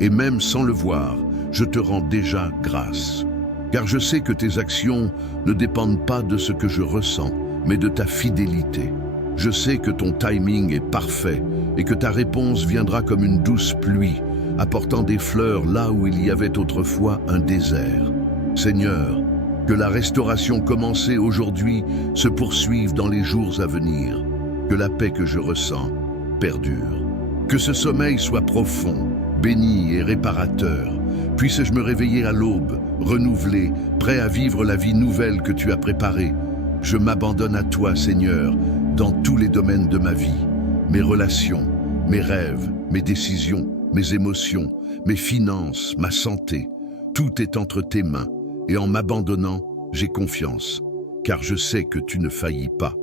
Et même sans le voir, je te rends déjà grâce. Car je sais que tes actions ne dépendent pas de ce que je ressens, mais de ta fidélité. Je sais que ton timing est parfait et que ta réponse viendra comme une douce pluie, apportant des fleurs là où il y avait autrefois un désert. Seigneur, que la restauration commencée aujourd'hui se poursuive dans les jours à venir, que la paix que je ressens perdure. Que ce sommeil soit profond, béni et réparateur. Puisse-je me réveiller à l'aube, renouvelé, prêt à vivre la vie nouvelle que tu as préparée. Je m'abandonne à toi, Seigneur, dans tous les domaines de ma vie. Mes relations, mes rêves, mes décisions, mes émotions, mes finances, ma santé. Tout est entre tes mains. et en m'abandonnant, j'ai confiance, car je sais que tu ne faillis pas.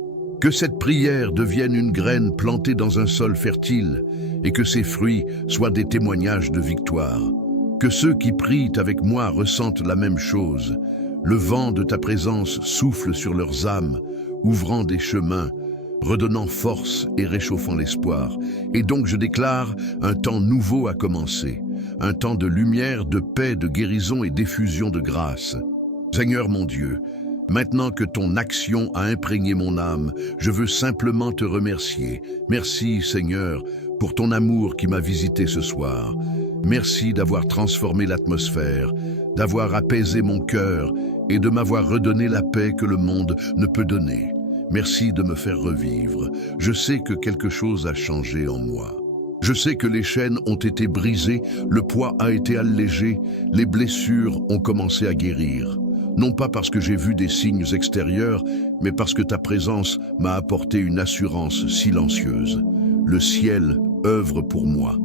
Que cette prière devienne une graine plantée dans un sol fertile et que ses fruits soient des témoignages de victoire. Que ceux qui prient avec moi ressentent la même chose. Le vent de ta présence souffle sur leurs âmes, ouvrant des chemins, redonnant force et réchauffant l'espoir. Et donc je déclare, un temps nouveau a commencé, un temps de lumière, de paix, de guérison et d'effusion de grâce. Seigneur mon Dieu, maintenant que ton action a imprégné mon âme, je veux simplement te remercier. Merci Seigneur pour ton amour qui m'a visité ce soir. Merci d'avoir transformé l'atmosphère, d'avoir apaisé mon cœur et de m'avoir redonné la paix que le monde ne peut donner. Merci de me faire revivre. Je sais que quelque chose a changé en moi. Je sais que les chaînes ont été brisées, le poids a été allégé, les blessures ont commencé à guérir. Non pas parce que j'ai vu des signes extérieurs, mais parce que ta présence m'a apporté une assurance silencieuse. Le ciel œuvre pour moi.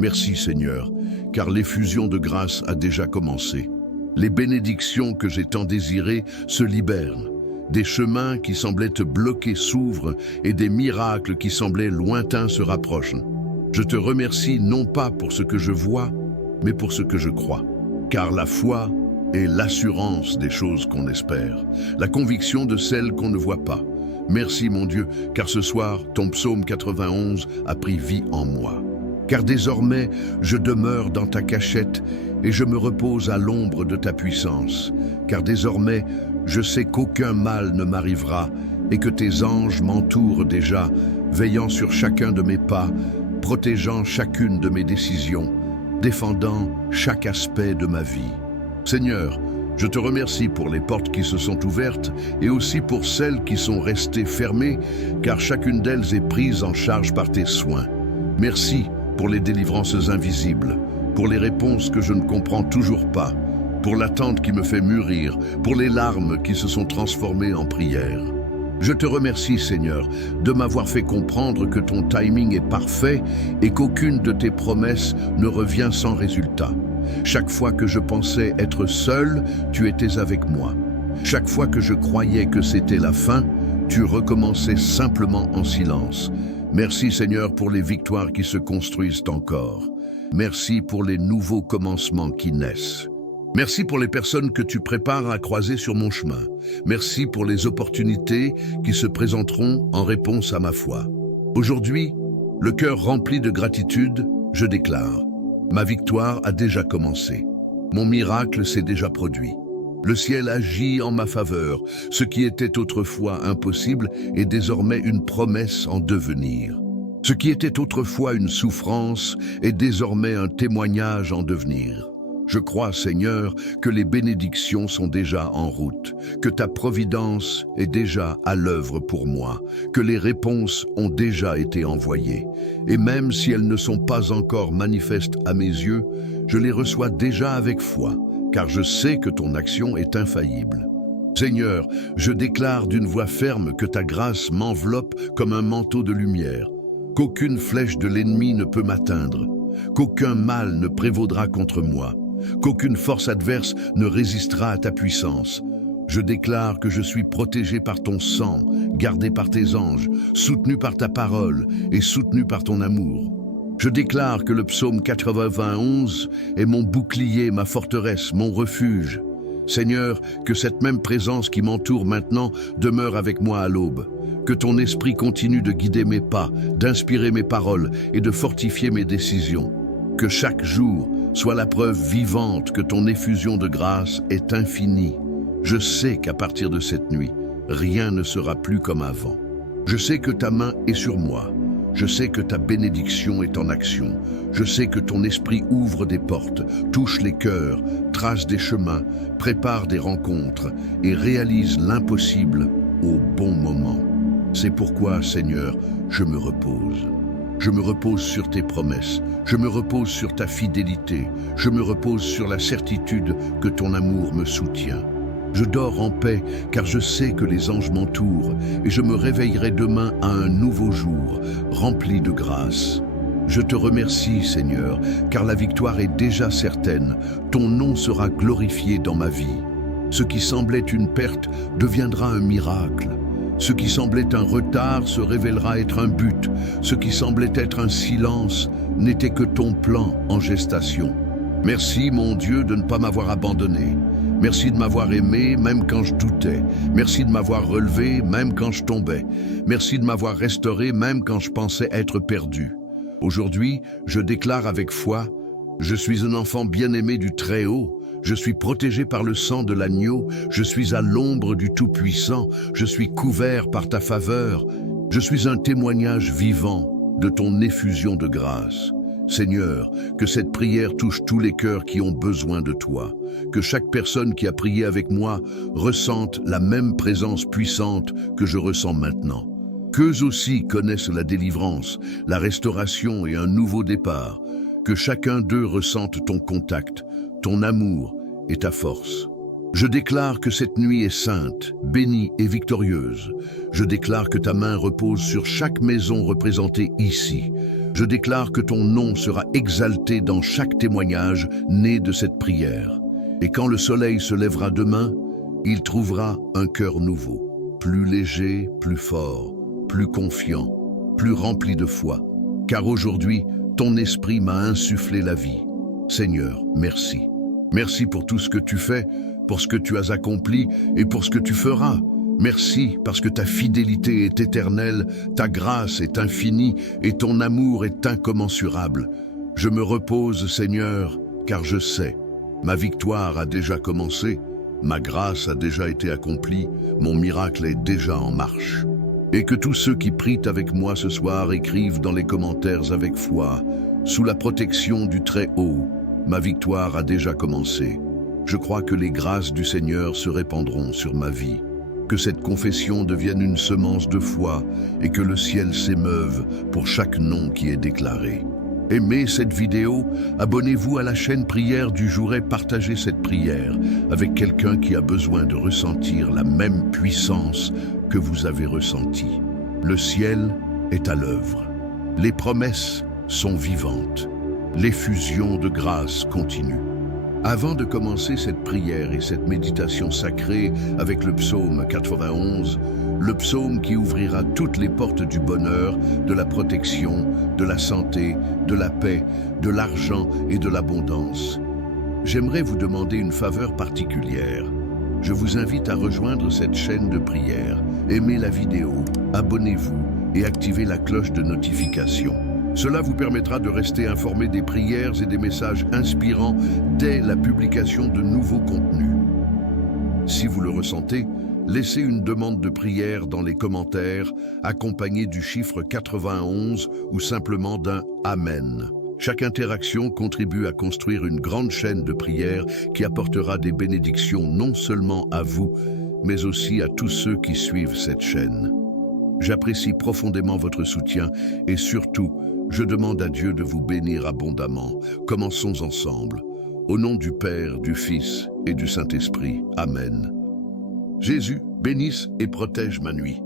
Merci Seigneur, car l'effusion de grâce a déjà commencé. Les bénédictions que j'ai tant désirées se libèrent. Des chemins qui semblaient te bloquer s'ouvrent et des miracles qui semblaient lointains se rapprochent. Je te remercie non pas pour ce que je vois, mais pour ce que je crois. Car la foi est l'assurance des choses qu'on espère, la conviction de celles qu'on ne voit pas. Merci mon Dieu, car ce soir, ton psaume 91 a pris vie en moi. Car désormais, je demeure dans ta cachette et je me repose à l'ombre de ta puissance. Car désormais, je sais qu'aucun mal ne m'arrivera et que tes anges m'entourent déjà, veillant sur chacun de mes pas, protégeant chacune de mes décisions, défendant chaque aspect de ma vie. Seigneur, je te remercie pour les portes qui se sont ouvertes et aussi pour celles qui sont restées fermées, car chacune d'elles est prise en charge par tes soins. Merci pour les délivrances invisibles, pour les réponses que je ne comprends toujours pas, pour l'attente qui me fait mûrir, pour les larmes qui se sont transformées en prières. Je te remercie, Seigneur, de m'avoir fait comprendre que ton timing est parfait et qu'aucune de tes promesses ne revient sans résultat. Chaque fois que je pensais être seul, tu étais avec moi. Chaque fois que je croyais que c'était la fin, tu recommençais simplement en silence. Merci, Seigneur, pour les victoires qui se construisent encore. Merci pour les nouveaux commencements qui naissent. Merci pour les personnes que tu prépares à croiser sur mon chemin. Merci pour les opportunités qui se présenteront en réponse à ma foi. Aujourd'hui, le cœur rempli de gratitude, je déclare: ma victoire a déjà commencé. Mon miracle s'est déjà produit. Le ciel agit en ma faveur. Ce qui était autrefois impossible est désormais une promesse en devenir. Ce qui était autrefois une souffrance est désormais un témoignage en devenir. Je crois, Seigneur, que les bénédictions sont déjà en route, que ta providence est déjà à l'œuvre pour moi, que les réponses ont déjà été envoyées. Et même si elles ne sont pas encore manifestes à mes yeux, je les reçois déjà avec foi, car je sais que ton action est infaillible. Seigneur, je déclare d'une voix ferme que ta grâce m'enveloppe comme un manteau de lumière, qu'aucune flèche de l'ennemi ne peut m'atteindre, qu'aucun mal ne prévaudra contre moi, qu'aucune force adverse ne résistera à ta puissance. Je déclare que je suis protégé par ton sang, gardé par tes anges, soutenu par ta parole et soutenu par ton amour. Je déclare que le psaume 91 est mon bouclier, ma forteresse, mon refuge. Seigneur, que cette même présence qui m'entoure maintenant demeure avec moi à l'aube. Que ton esprit continue de guider mes pas, d'inspirer mes paroles et de fortifier mes décisions. Que chaque jour soit la preuve vivante que ton effusion de grâce est infinie. Je sais qu'à partir de cette nuit, rien ne sera plus comme avant. Je sais que ta main est sur moi. Je sais que ta bénédiction est en action. Je sais que ton esprit ouvre des portes, touche les cœurs, trace des chemins, prépare des rencontres et réalise l'impossible au bon moment. C'est pourquoi, Seigneur, je me repose. Je me repose sur tes promesses, je me repose sur ta fidélité, je me repose sur la certitude que ton amour me soutient. Je dors en paix car je sais que les anges m'entourent et je me réveillerai demain à un nouveau jour, rempli de grâce. Je te remercie, Seigneur, car la victoire est déjà certaine. Ton nom sera glorifié dans ma vie. Ce qui semblait une perte deviendra un miracle. Ce qui semblait un retard se révélera être un but. Ce qui semblait être un silence n'était que ton plan en gestation. Merci, mon Dieu, de ne pas m'avoir abandonné. Merci de m'avoir aimé, même quand je doutais. Merci de m'avoir relevé, même quand je tombais. Merci de m'avoir restauré, même quand je pensais être perdu. Aujourd'hui, je déclare avec foi, je suis un enfant bien-aimé du Très-Haut. Je suis protégé par le sang de l'agneau, je suis à l'ombre du Tout-Puissant, je suis couvert par ta faveur, je suis un témoignage vivant de ton effusion de grâce. Seigneur, que cette prière touche tous les cœurs qui ont besoin de toi, que chaque personne qui a prié avec moi ressente la même présence puissante que je ressens maintenant. Qu'eux aussi connaissent la délivrance, la restauration et un nouveau départ, que chacun d'eux ressente ton contact, ton amour et ta force. Je déclare que cette nuit est sainte, bénie et victorieuse. Je déclare que ta main repose sur chaque maison représentée ici. Je déclare que ton nom sera exalté dans chaque témoignage né de cette prière. Et quand le soleil se lèvera demain, il trouvera un cœur nouveau, plus léger, plus fort, plus confiant, plus rempli de foi. Car aujourd'hui, ton esprit m'a insufflé la vie. Seigneur, merci. Merci pour tout ce que tu fais, pour ce que tu as accompli et pour ce que tu feras. Merci parce que ta fidélité est éternelle, ta grâce est infinie et ton amour est incommensurable. Je me repose, Seigneur, car je sais, ma victoire a déjà commencé, ma grâce a déjà été accomplie, mon miracle est déjà en marche. Et que tous ceux qui prient avec moi ce soir écrivent dans les commentaires avec foi, sous la protection du Très-Haut, ma victoire a déjà commencé. Je crois que les grâces du Seigneur se répandront sur ma vie. Que cette confession devienne une semence de foi et que le ciel s'émeuve pour chaque nom qui est déclaré. Aimez cette vidéo, abonnez-vous à la chaîne Prière du Jour et partagez cette prière avec quelqu'un qui a besoin de ressentir la même puissance que vous avez ressentie. Le ciel est à l'œuvre. Les promesses sont vivantes. L'effusion de grâce continue. Avant de commencer cette prière et cette méditation sacrée avec le psaume 91, le psaume qui ouvrira toutes les portes du bonheur, de la protection, de la santé, de la paix, de l'argent et de l'abondance, j'aimerais vous demander une faveur particulière. Je vous invite à rejoindre cette chaîne de prière, aimez la vidéo, abonnez-vous et activez la cloche de notification. Cela vous permettra de rester informé des prières et des messages inspirants dès la publication de nouveaux contenus. Si vous le ressentez, laissez une demande de prière dans les commentaires, accompagnée du chiffre 91 ou simplement d'un « Amen ». Chaque interaction contribue à construire une grande chaîne de prières qui apportera des bénédictions non seulement à vous, mais aussi à tous ceux qui suivent cette chaîne. J'apprécie profondément votre soutien et surtout, je demande à Dieu de vous bénir abondamment. Commençons ensemble. Au nom du Père, du Fils et du Saint-Esprit. Amen. Jésus, bénisse et protège ma nuit.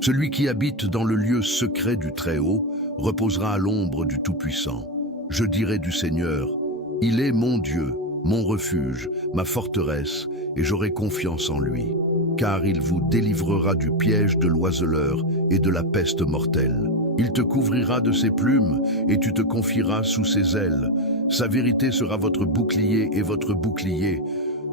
Celui qui habite dans le lieu secret du Très-Haut reposera à l'ombre du Tout-Puissant. Je dirai du Seigneur, il est mon Dieu, mon refuge, ma forteresse, et j'aurai confiance en lui, car il vous délivrera du piège de l'oiseleur et de la peste mortelle. Il te couvrira de ses plumes et tu te confieras sous ses ailes. Sa vérité sera votre bouclier et votre bouclier.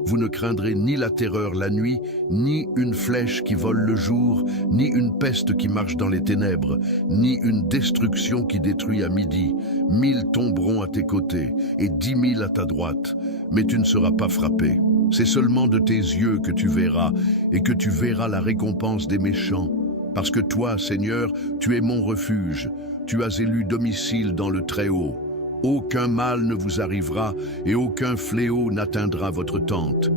Vous ne craindrez ni la terreur la nuit, ni une flèche qui vole le jour, ni une peste qui marche dans les ténèbres, ni une destruction qui détruit à midi. 1000 tomberont à tes côtés et 10 000 à ta droite, mais tu ne seras pas frappé. C'est seulement de tes yeux que tu verras et que tu verras la récompense des méchants. Parce que toi, Seigneur, tu es mon refuge, tu as élu domicile dans le Très-Haut. Aucun mal ne vous arrivera et aucun fléau n'atteindra votre tente.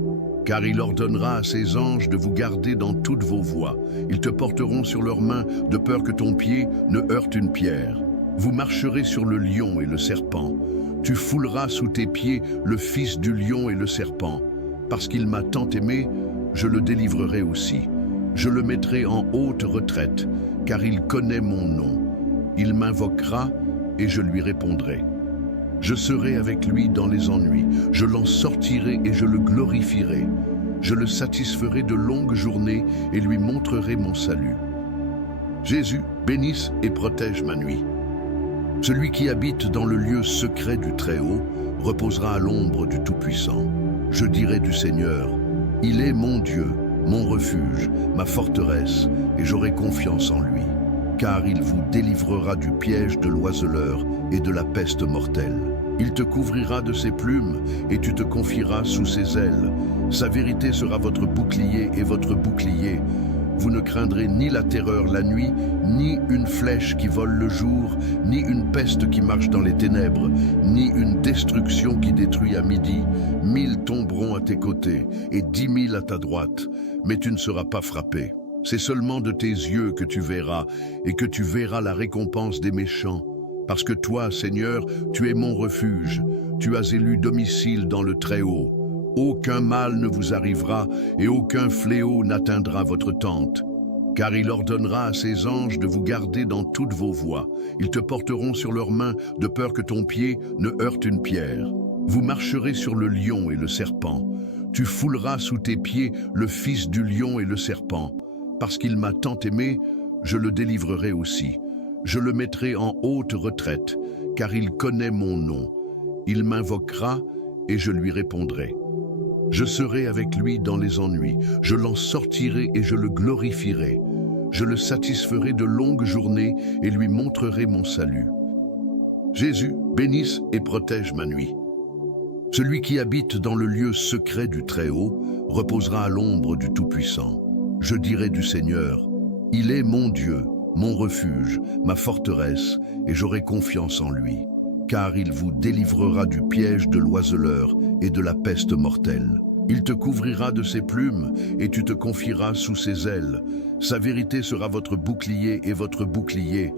Car il ordonnera à ses anges de vous garder dans toutes vos voies. Ils te porteront sur leurs mains de peur que ton pied ne heurte une pierre. Vous marcherez sur le lion et le serpent. Tu fouleras sous tes pieds le fils du lion et le serpent. Parce qu'il m'a tant aimé, je le délivrerai aussi. Je le mettrai en haute retraite, car il connaît mon nom. Il m'invoquera et je lui répondrai. Je serai avec lui dans les ennuis, je l'en sortirai et je le glorifierai. Je le satisferai de longues journées et lui montrerai mon salut. Jésus, bénisse et protège ma nuit. Celui qui habite dans le lieu secret du Très-Haut reposera à l'ombre du Tout-Puissant. Je dirai du Seigneur, il est mon Dieu, mon refuge, ma forteresse, et j'aurai confiance en lui. Car il vous délivrera du piège de l'oiseleur et de la peste mortelle. Il te couvrira de ses plumes et tu te confieras sous ses ailes. Sa vérité sera votre bouclier et votre bouclier. Vous ne craindrez ni la terreur la nuit, ni une flèche qui vole le jour, ni une peste qui marche dans les ténèbres, ni une destruction qui détruit à midi. 1000 tomberont à tes côtés et 10 000 à ta droite, mais tu ne seras pas frappé. C'est seulement de tes yeux que tu verras, et que tu verras la récompense des méchants. Parce que toi, Seigneur, tu es mon refuge, tu as élu domicile dans le Très-Haut. Aucun mal ne vous arrivera et aucun fléau n'atteindra votre tente. Car il ordonnera à ses anges de vous garder dans toutes vos voies. Ils te porteront sur leurs mains de peur que ton pied ne heurte une pierre. Vous marcherez sur le lion et le serpent. Tu fouleras sous tes pieds le fils du lion et le serpent. Parce qu'il m'a tant aimé, je le délivrerai aussi. Je le mettrai en haute retraite, car il connaît mon nom. Il m'invoquera et je lui répondrai. Je serai avec lui dans les ennuis, je l'en sortirai et je le glorifierai. Je le satisferai de longues journées et lui montrerai mon salut. Jésus, bénisse et protège ma nuit. Celui qui habite dans le lieu secret du Très-Haut reposera à l'ombre du Tout-Puissant. Je dirai du Seigneur, il est mon Dieu, mon refuge, ma forteresse, et j'aurai confiance en lui. Car il vous délivrera du piège de l'oiseleur et de la peste mortelle. Il te couvrira de ses plumes et tu te confieras sous ses ailes. Sa vérité sera votre bouclier et votre bouclier.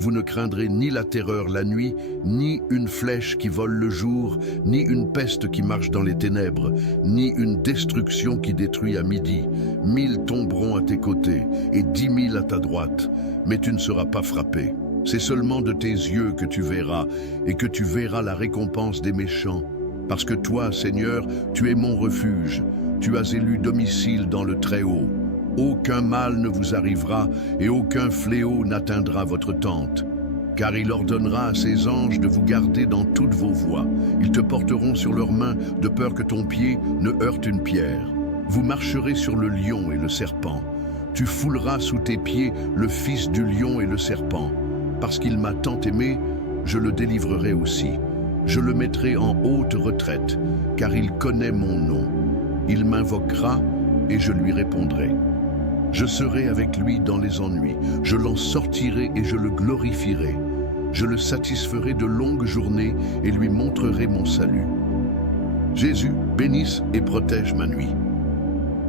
Vous ne craindrez ni la terreur la nuit, ni une flèche qui vole le jour, ni une peste qui marche dans les ténèbres, ni une destruction qui détruit à midi. 1000 tomberont à tes côtés et 10 000 à ta droite, mais tu ne seras pas frappé. C'est seulement de tes yeux que tu verras, et que tu verras la récompense des méchants. Parce que toi, Seigneur, tu es mon refuge, tu as élu domicile dans le Très-Haut. Aucun mal ne vous arrivera, et aucun fléau n'atteindra votre tente. Car il ordonnera à ses anges de vous garder dans toutes vos voies. Ils te porteront sur leurs mains, de peur que ton pied ne heurte une pierre. Vous marcherez sur le lion et le serpent. Tu fouleras sous tes pieds le fils du lion et le serpent. Parce qu'il m'a tant aimé, je le délivrerai aussi. Je le mettrai en haute retraite, car il connaît mon nom. Il m'invoquera et je lui répondrai. Je serai avec lui dans les ennuis, je l'en sortirai et je le glorifierai. Je le satisferai de longues journées et lui montrerai mon salut. Jésus, bénisse et protège ma nuit.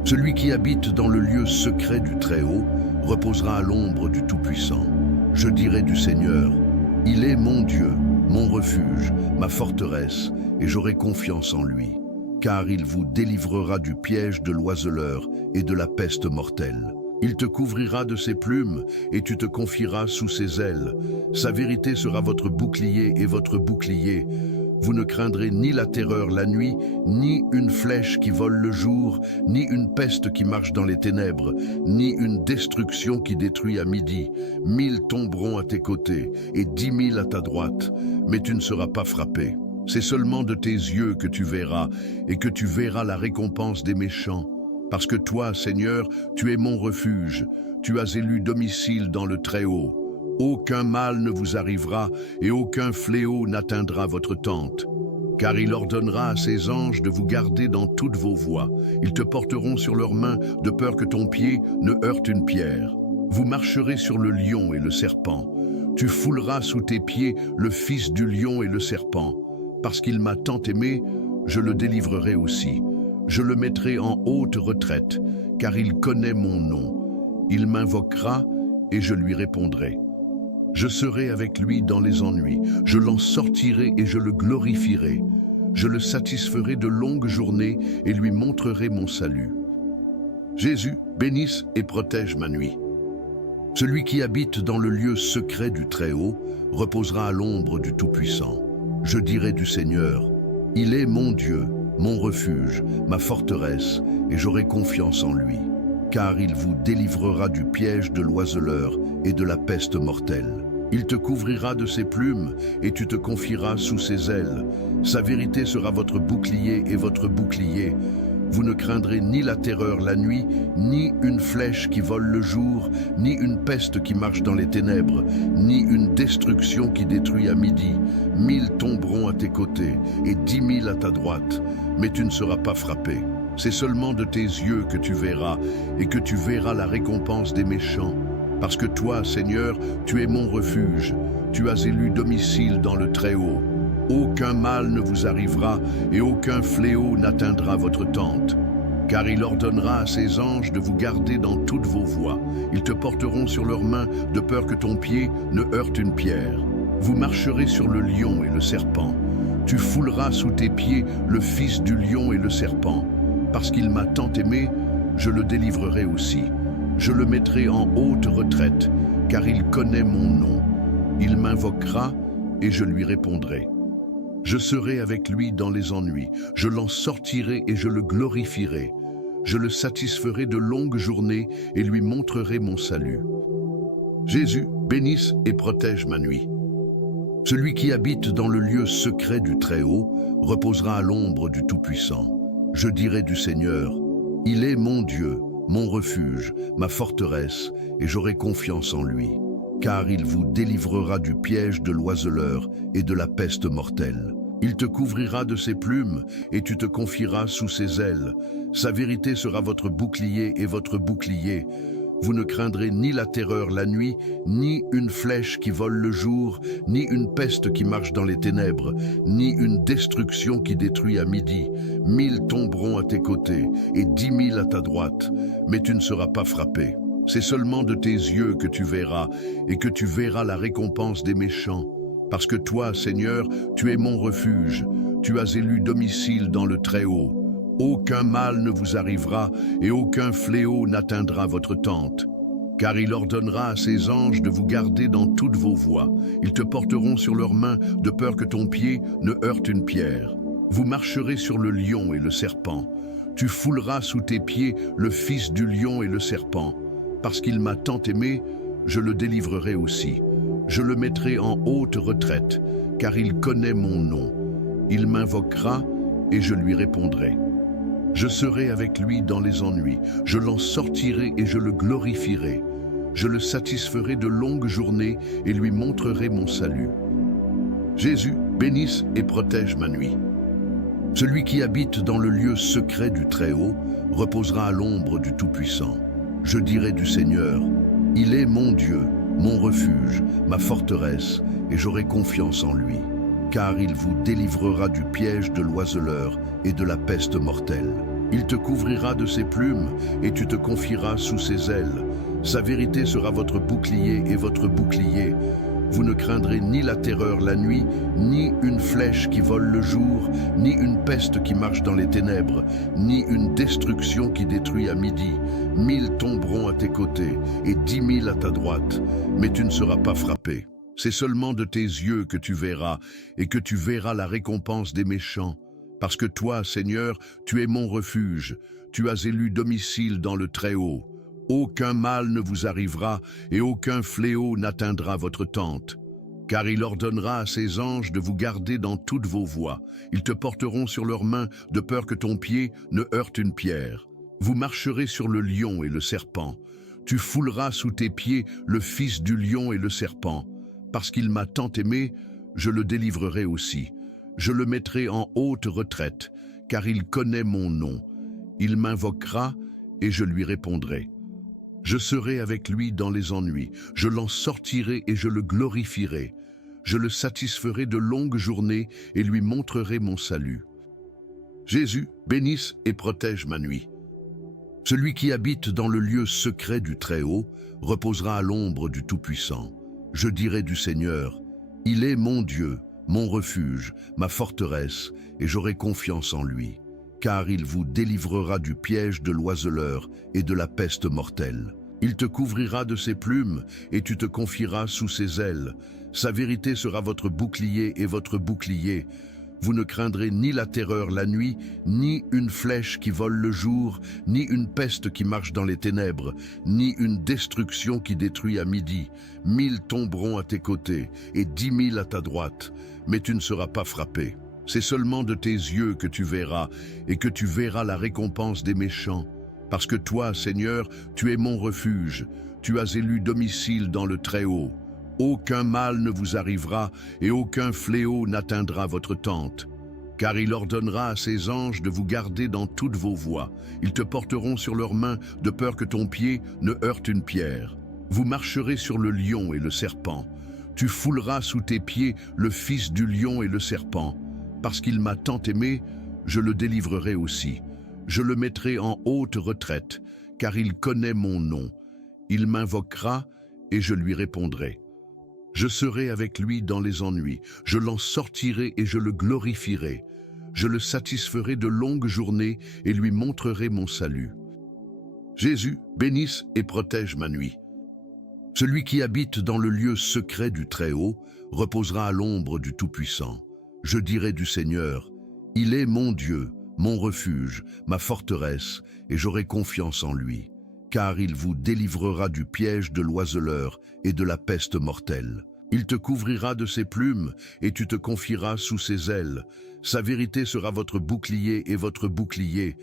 Celui qui habite dans le lieu secret du Très-Haut reposera à l'ombre du Tout-Puissant. Je dirai du Seigneur, il est mon Dieu, mon refuge, ma forteresse, et j'aurai confiance en lui. Car il vous délivrera du piège de l'oiseleur et de la peste mortelle. Il te couvrira de ses plumes et tu te confieras sous ses ailes. Sa vérité sera votre bouclier et votre bouclier. Vous ne craindrez ni la terreur la nuit, ni une flèche qui vole le jour, ni une peste qui marche dans les ténèbres, ni une destruction qui détruit à midi. 1000 tomberont à tes côtés et 10 000 à ta droite, mais tu ne seras pas frappé. C'est seulement de tes yeux que tu verras, et que tu verras la récompense des méchants. Parce que toi, Seigneur, tu es mon refuge, tu as élu domicile dans le Très-Haut. Aucun mal ne vous arrivera et aucun fléau n'atteindra votre tente. Car il ordonnera à ses anges de vous garder dans toutes vos voies. Ils te porteront sur leurs mains de peur que ton pied ne heurte une pierre. Vous marcherez sur le lion et le serpent. Tu fouleras sous tes pieds le fils du lion et le serpent. Parce qu'il m'a tant aimé, je le délivrerai aussi. Je le mettrai en haute retraite, car il connaît mon nom. Il m'invoquera et je lui répondrai. Je serai avec lui dans les ennuis, je l'en sortirai et je le glorifierai. Je le satisferai de longues journées et lui montrerai mon salut. Jésus, bénisse et protège ma nuit. Celui qui habite dans le lieu secret du Très-Haut reposera à l'ombre du Tout-Puissant. Je dirai du Seigneur, il est mon Dieu, mon refuge, ma forteresse, et j'aurai confiance en lui. Car il vous délivrera du piège de l'oiseleur et de la peste mortelle. Il te couvrira de ses plumes, et tu te confieras sous ses ailes. Sa vérité sera votre bouclier et votre bouclier. Vous ne craindrez ni la terreur la nuit, ni une flèche qui vole le jour, ni une peste qui marche dans les ténèbres, ni une destruction qui détruit à midi. 1000 tomberont à tes côtés, et 10 000 à ta droite, mais tu ne seras pas frappé. C'est seulement de tes yeux que tu verras, et que tu verras la récompense des méchants. Parce que toi, Seigneur, tu es mon refuge, tu as élu domicile dans le Très-Haut. Aucun mal ne vous arrivera et aucun fléau n'atteindra votre tente. Car il ordonnera à ses anges de vous garder dans toutes vos voies. Ils te porteront sur leurs mains de peur que ton pied ne heurte une pierre. Vous marcherez sur le lion et le serpent. Tu fouleras sous tes pieds le fils du lion et le serpent. Parce qu'il m'a tant aimé, je le délivrerai aussi. Je le mettrai en haute retraite, car il connaît mon nom. Il m'invoquera et je lui répondrai. Je serai avec lui dans les ennuis, je l'en sortirai et je le glorifierai. Je le satisferai de longues journées et lui montrerai mon salut. Jésus, bénisse et protège ma nuit. Celui qui habite dans le lieu secret du Très-Haut reposera à l'ombre du Tout-Puissant. Je dirai du Seigneur, il est mon Dieu, mon refuge, ma forteresse, et j'aurai confiance en lui. Car il vous délivrera du piège de l'oiseleur et de la peste mortelle. Il te couvrira de ses plumes, et tu te confieras sous ses ailes. Sa vérité sera votre bouclier et votre bouclier. Vous ne craindrez ni la terreur la nuit, ni une flèche qui vole le jour, ni une peste qui marche dans les ténèbres, ni une destruction qui détruit à midi. 1000 tomberont à tes côtés, et 10 000 à ta droite, mais tu ne seras pas frappé. C'est seulement de tes yeux que tu verras, et que tu verras la récompense des méchants. Parce que toi, Seigneur, tu es mon refuge, tu as élu domicile dans le Très-Haut. Aucun mal ne vous arrivera, et aucun fléau n'atteindra votre tente. Car il ordonnera à ses anges de vous garder dans toutes vos voies. Ils te porteront sur leurs mains, de peur que ton pied ne heurte une pierre. Vous marcherez sur le lion et le serpent. Tu fouleras sous tes pieds le fils du lion et le serpent. Parce qu'il m'a tant aimé, je le délivrerai aussi. Je le mettrai en haute retraite, car il connaît mon nom. Il m'invoquera et je lui répondrai. Je serai avec lui dans les ennuis, je l'en sortirai et je le glorifierai. Je le satisferai de longues journées et lui montrerai mon salut. Jésus, bénisse et protège ma nuit. Celui qui habite dans le lieu secret du Très-Haut reposera à l'ombre du Tout-Puissant. Je dirai du Seigneur, il est mon Dieu, mon refuge, ma forteresse, et j'aurai confiance en lui. Car il vous délivrera du piège de l'oiseleur et de la peste mortelle. Il te couvrira de ses plumes, et tu te confieras sous ses ailes. Sa vérité sera votre bouclier et votre bouclier. Vous ne craindrez ni la terreur la nuit, ni une flèche qui vole le jour, ni une peste qui marche dans les ténèbres, ni une destruction qui détruit à midi. 1000 tomberont à tes côtés, et 10 000 à ta droite, mais tu ne seras pas frappé. C'est seulement de tes yeux que tu verras, et que tu verras la récompense des méchants. Parce que toi, Seigneur, tu es mon refuge, tu as élu domicile dans le Très-Haut. Aucun mal ne vous arrivera, et aucun fléau n'atteindra votre tente. Car il ordonnera à ses anges de vous garder dans toutes vos voies. Ils te porteront sur leurs mains, de peur que ton pied ne heurte une pierre. Vous marcherez sur le lion et le serpent. Tu fouleras sous tes pieds le fils du lion et le serpent. Parce qu'il m'a tant aimé, je le délivrerai aussi. Je le mettrai en haute retraite, car il connaît mon nom. Il m'invoquera et je lui répondrai. Je serai avec lui dans les ennuis, je l'en sortirai et je le glorifierai. Je le satisferai de longues journées et lui montrerai mon salut. Jésus, bénisse et protège ma nuit. Celui qui habite dans le lieu secret du Très-Haut reposera à l'ombre du Tout-Puissant. Je dirai du Seigneur, il est mon Dieu, mon refuge, ma forteresse, et j'aurai confiance en lui. Car il vous délivrera du piège de l'oiseleur et de la peste mortelle. Il te couvrira de ses plumes, et tu te confieras sous ses ailes. Sa vérité sera votre bouclier et votre bouclier. Vous ne craindrez ni la terreur la nuit, ni une flèche qui vole le jour, ni une peste qui marche dans les ténèbres, ni une destruction qui détruit à midi. 1000 tomberont à tes côtés et 10 000 à ta droite, mais tu ne seras pas frappé. C'est seulement de tes yeux que tu verras, et que tu verras la récompense des méchants. Parce que toi, Seigneur, tu es mon refuge, tu as élu domicile dans le Très-Haut. Aucun mal ne vous arrivera et aucun fléau n'atteindra votre tente. Car il ordonnera à ses anges de vous garder dans toutes vos voies. Ils te porteront sur leurs mains de peur que ton pied ne heurte une pierre. Vous marcherez sur le lion et le serpent. Tu fouleras sous tes pieds le fils du lion et le serpent. Parce qu'il m'a tant aimé, je le délivrerai aussi. Je le mettrai en haute retraite, car il connaît mon nom. Il m'invoquera et je lui répondrai. Je serai avec lui dans les ennuis, je l'en sortirai et je le glorifierai. Je le satisferai de longues journées et lui montrerai mon salut. Jésus, bénisse et protège ma nuit. Celui qui habite dans le lieu secret du Très-Haut reposera à l'ombre du Tout-Puissant. Je dirai du Seigneur, il est mon Dieu, mon refuge, ma forteresse, et j'aurai confiance en lui. Car il vous délivrera du piège de l'oiseleur et de la peste mortelle. Il te couvrira de ses plumes et tu te confieras sous ses ailes. Sa vérité sera votre bouclier et votre bouclier.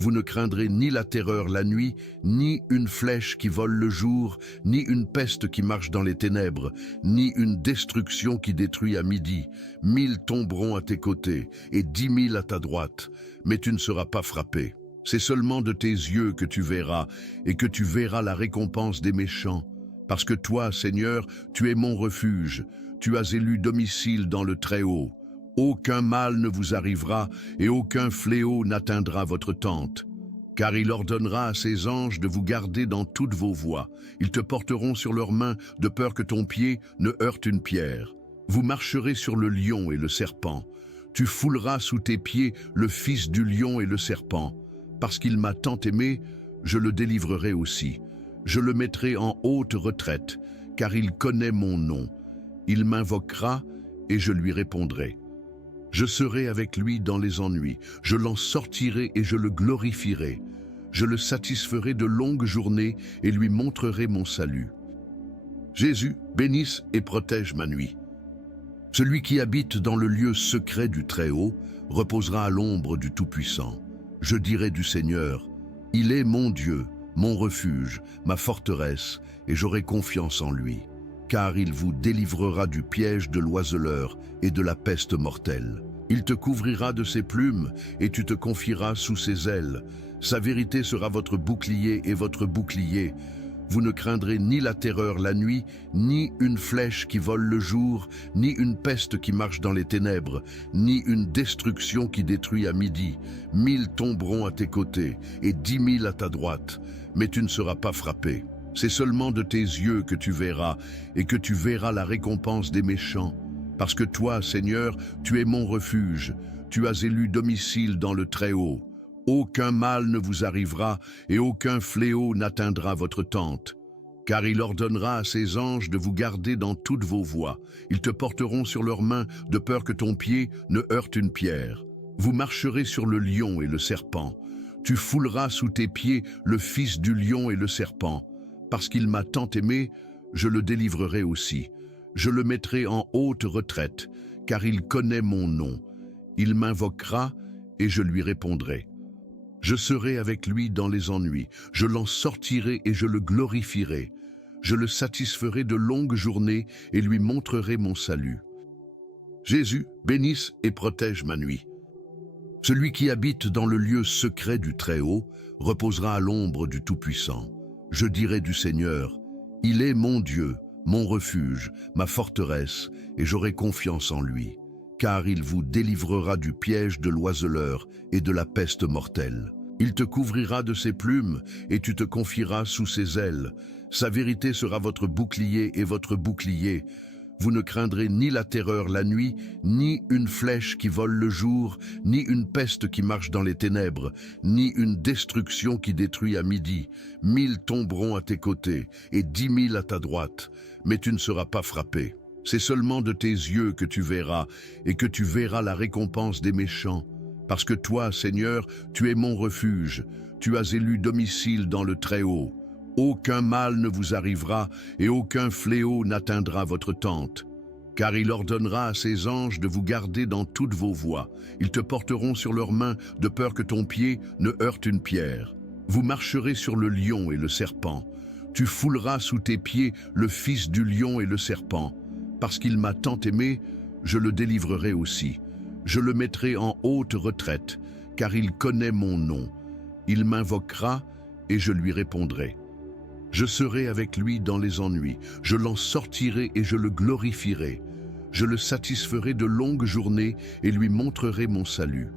Vous ne craindrez ni la terreur la nuit, ni une flèche qui vole le jour, ni une peste qui marche dans les ténèbres, ni une destruction qui détruit à midi. 1000 tomberont à tes côtés et 10 000 à ta droite, mais tu ne seras pas frappé. C'est seulement de tes yeux que tu verras, et que tu verras la récompense des méchants. Parce que toi, Seigneur, tu es mon refuge, tu as élu domicile dans le Très-Haut. Aucun mal ne vous arrivera, et aucun fléau n'atteindra votre tente. Car il ordonnera à ses anges de vous garder dans toutes vos voies. Ils te porteront sur leurs mains, de peur que ton pied ne heurte une pierre. Vous marcherez sur le lion et le serpent. Tu fouleras sous tes pieds le fils du lion et le serpent. Parce qu'il m'a tant aimé, je le délivrerai aussi. Je le mettrai en haute retraite, car il connaît mon nom. Il m'invoquera et je lui répondrai. Je serai avec lui dans les ennuis, je l'en sortirai et je le glorifierai. Je le satisferai de longues journées et lui montrerai mon salut. Jésus, bénisse et protège ma nuit. Celui qui habite dans le lieu secret du Très-Haut reposera à l'ombre du Tout-Puissant. Je dirai du Seigneur, il est mon Dieu, mon refuge, ma forteresse, et j'aurai confiance en lui. Car il vous délivrera du piège de l'oiseleur et de la peste mortelle. Il te couvrira de ses plumes et tu te confieras sous ses ailes. Sa vérité sera votre bouclier et votre bouclier. Vous ne craindrez ni la terreur la nuit, ni une flèche qui vole le jour, ni une peste qui marche dans les ténèbres, ni une destruction qui détruit à midi. 1000 tomberont à tes côtés et 10 000 à ta droite, mais tu ne seras pas frappé. C'est seulement de tes yeux que tu verras, et que tu verras la récompense des méchants. Parce que toi, Seigneur, tu es mon refuge, tu as élu domicile dans le Très-Haut. Aucun mal ne vous arrivera et aucun fléau n'atteindra votre tente. Car il ordonnera à ses anges de vous garder dans toutes vos voies. Ils te porteront sur leurs mains de peur que ton pied ne heurte une pierre. Vous marcherez sur le lion et le serpent. Tu fouleras sous tes pieds le fils du lion et le serpent. Parce qu'il m'a tant aimé, je le délivrerai aussi. Je le mettrai en haute retraite, car il connaît mon nom. Il m'invoquera et je lui répondrai. Je serai avec lui dans les ennuis, je l'en sortirai et je le glorifierai. Je le satisferai de longues journées et lui montrerai mon salut. Jésus, bénisse et protège ma nuit. Celui qui habite dans le lieu secret du Très-Haut reposera à l'ombre du Tout-Puissant. Je dirai du Seigneur, il est mon Dieu, mon refuge, ma forteresse, et j'aurai confiance en lui. Car il vous délivrera du piège de l'oiseleur et de la peste mortelle. Il te couvrira de ses plumes et tu te confieras sous ses ailes. Sa vérité sera votre bouclier et votre bouclier. Vous ne craindrez ni la terreur la nuit, ni une flèche qui vole le jour, ni une peste qui marche dans les ténèbres, ni une destruction qui détruit à midi. 1000 tomberont à tes côtés et 10 000 à ta droite, mais tu ne seras pas frappé. C'est seulement de tes yeux que tu verras, et que tu verras la récompense des méchants. Parce que toi, Seigneur, tu es mon refuge, tu as élu domicile dans le Très-Haut. Aucun mal ne vous arrivera, et aucun fléau n'atteindra votre tente. Car il ordonnera à ses anges de vous garder dans toutes vos voies. Ils te porteront sur leurs mains, de peur que ton pied ne heurte une pierre. Vous marcherez sur le lion et le serpent. Tu fouleras sous tes pieds le fils du lion et le serpent. Parce qu'il m'a tant aimé, je le délivrerai aussi. Je le mettrai en haute retraite, car il connaît mon nom. Il m'invoquera et je lui répondrai. Je serai avec lui dans les ennuis, je l'en sortirai et je le glorifierai. Je le satisferai de longues journées et lui montrerai mon salut.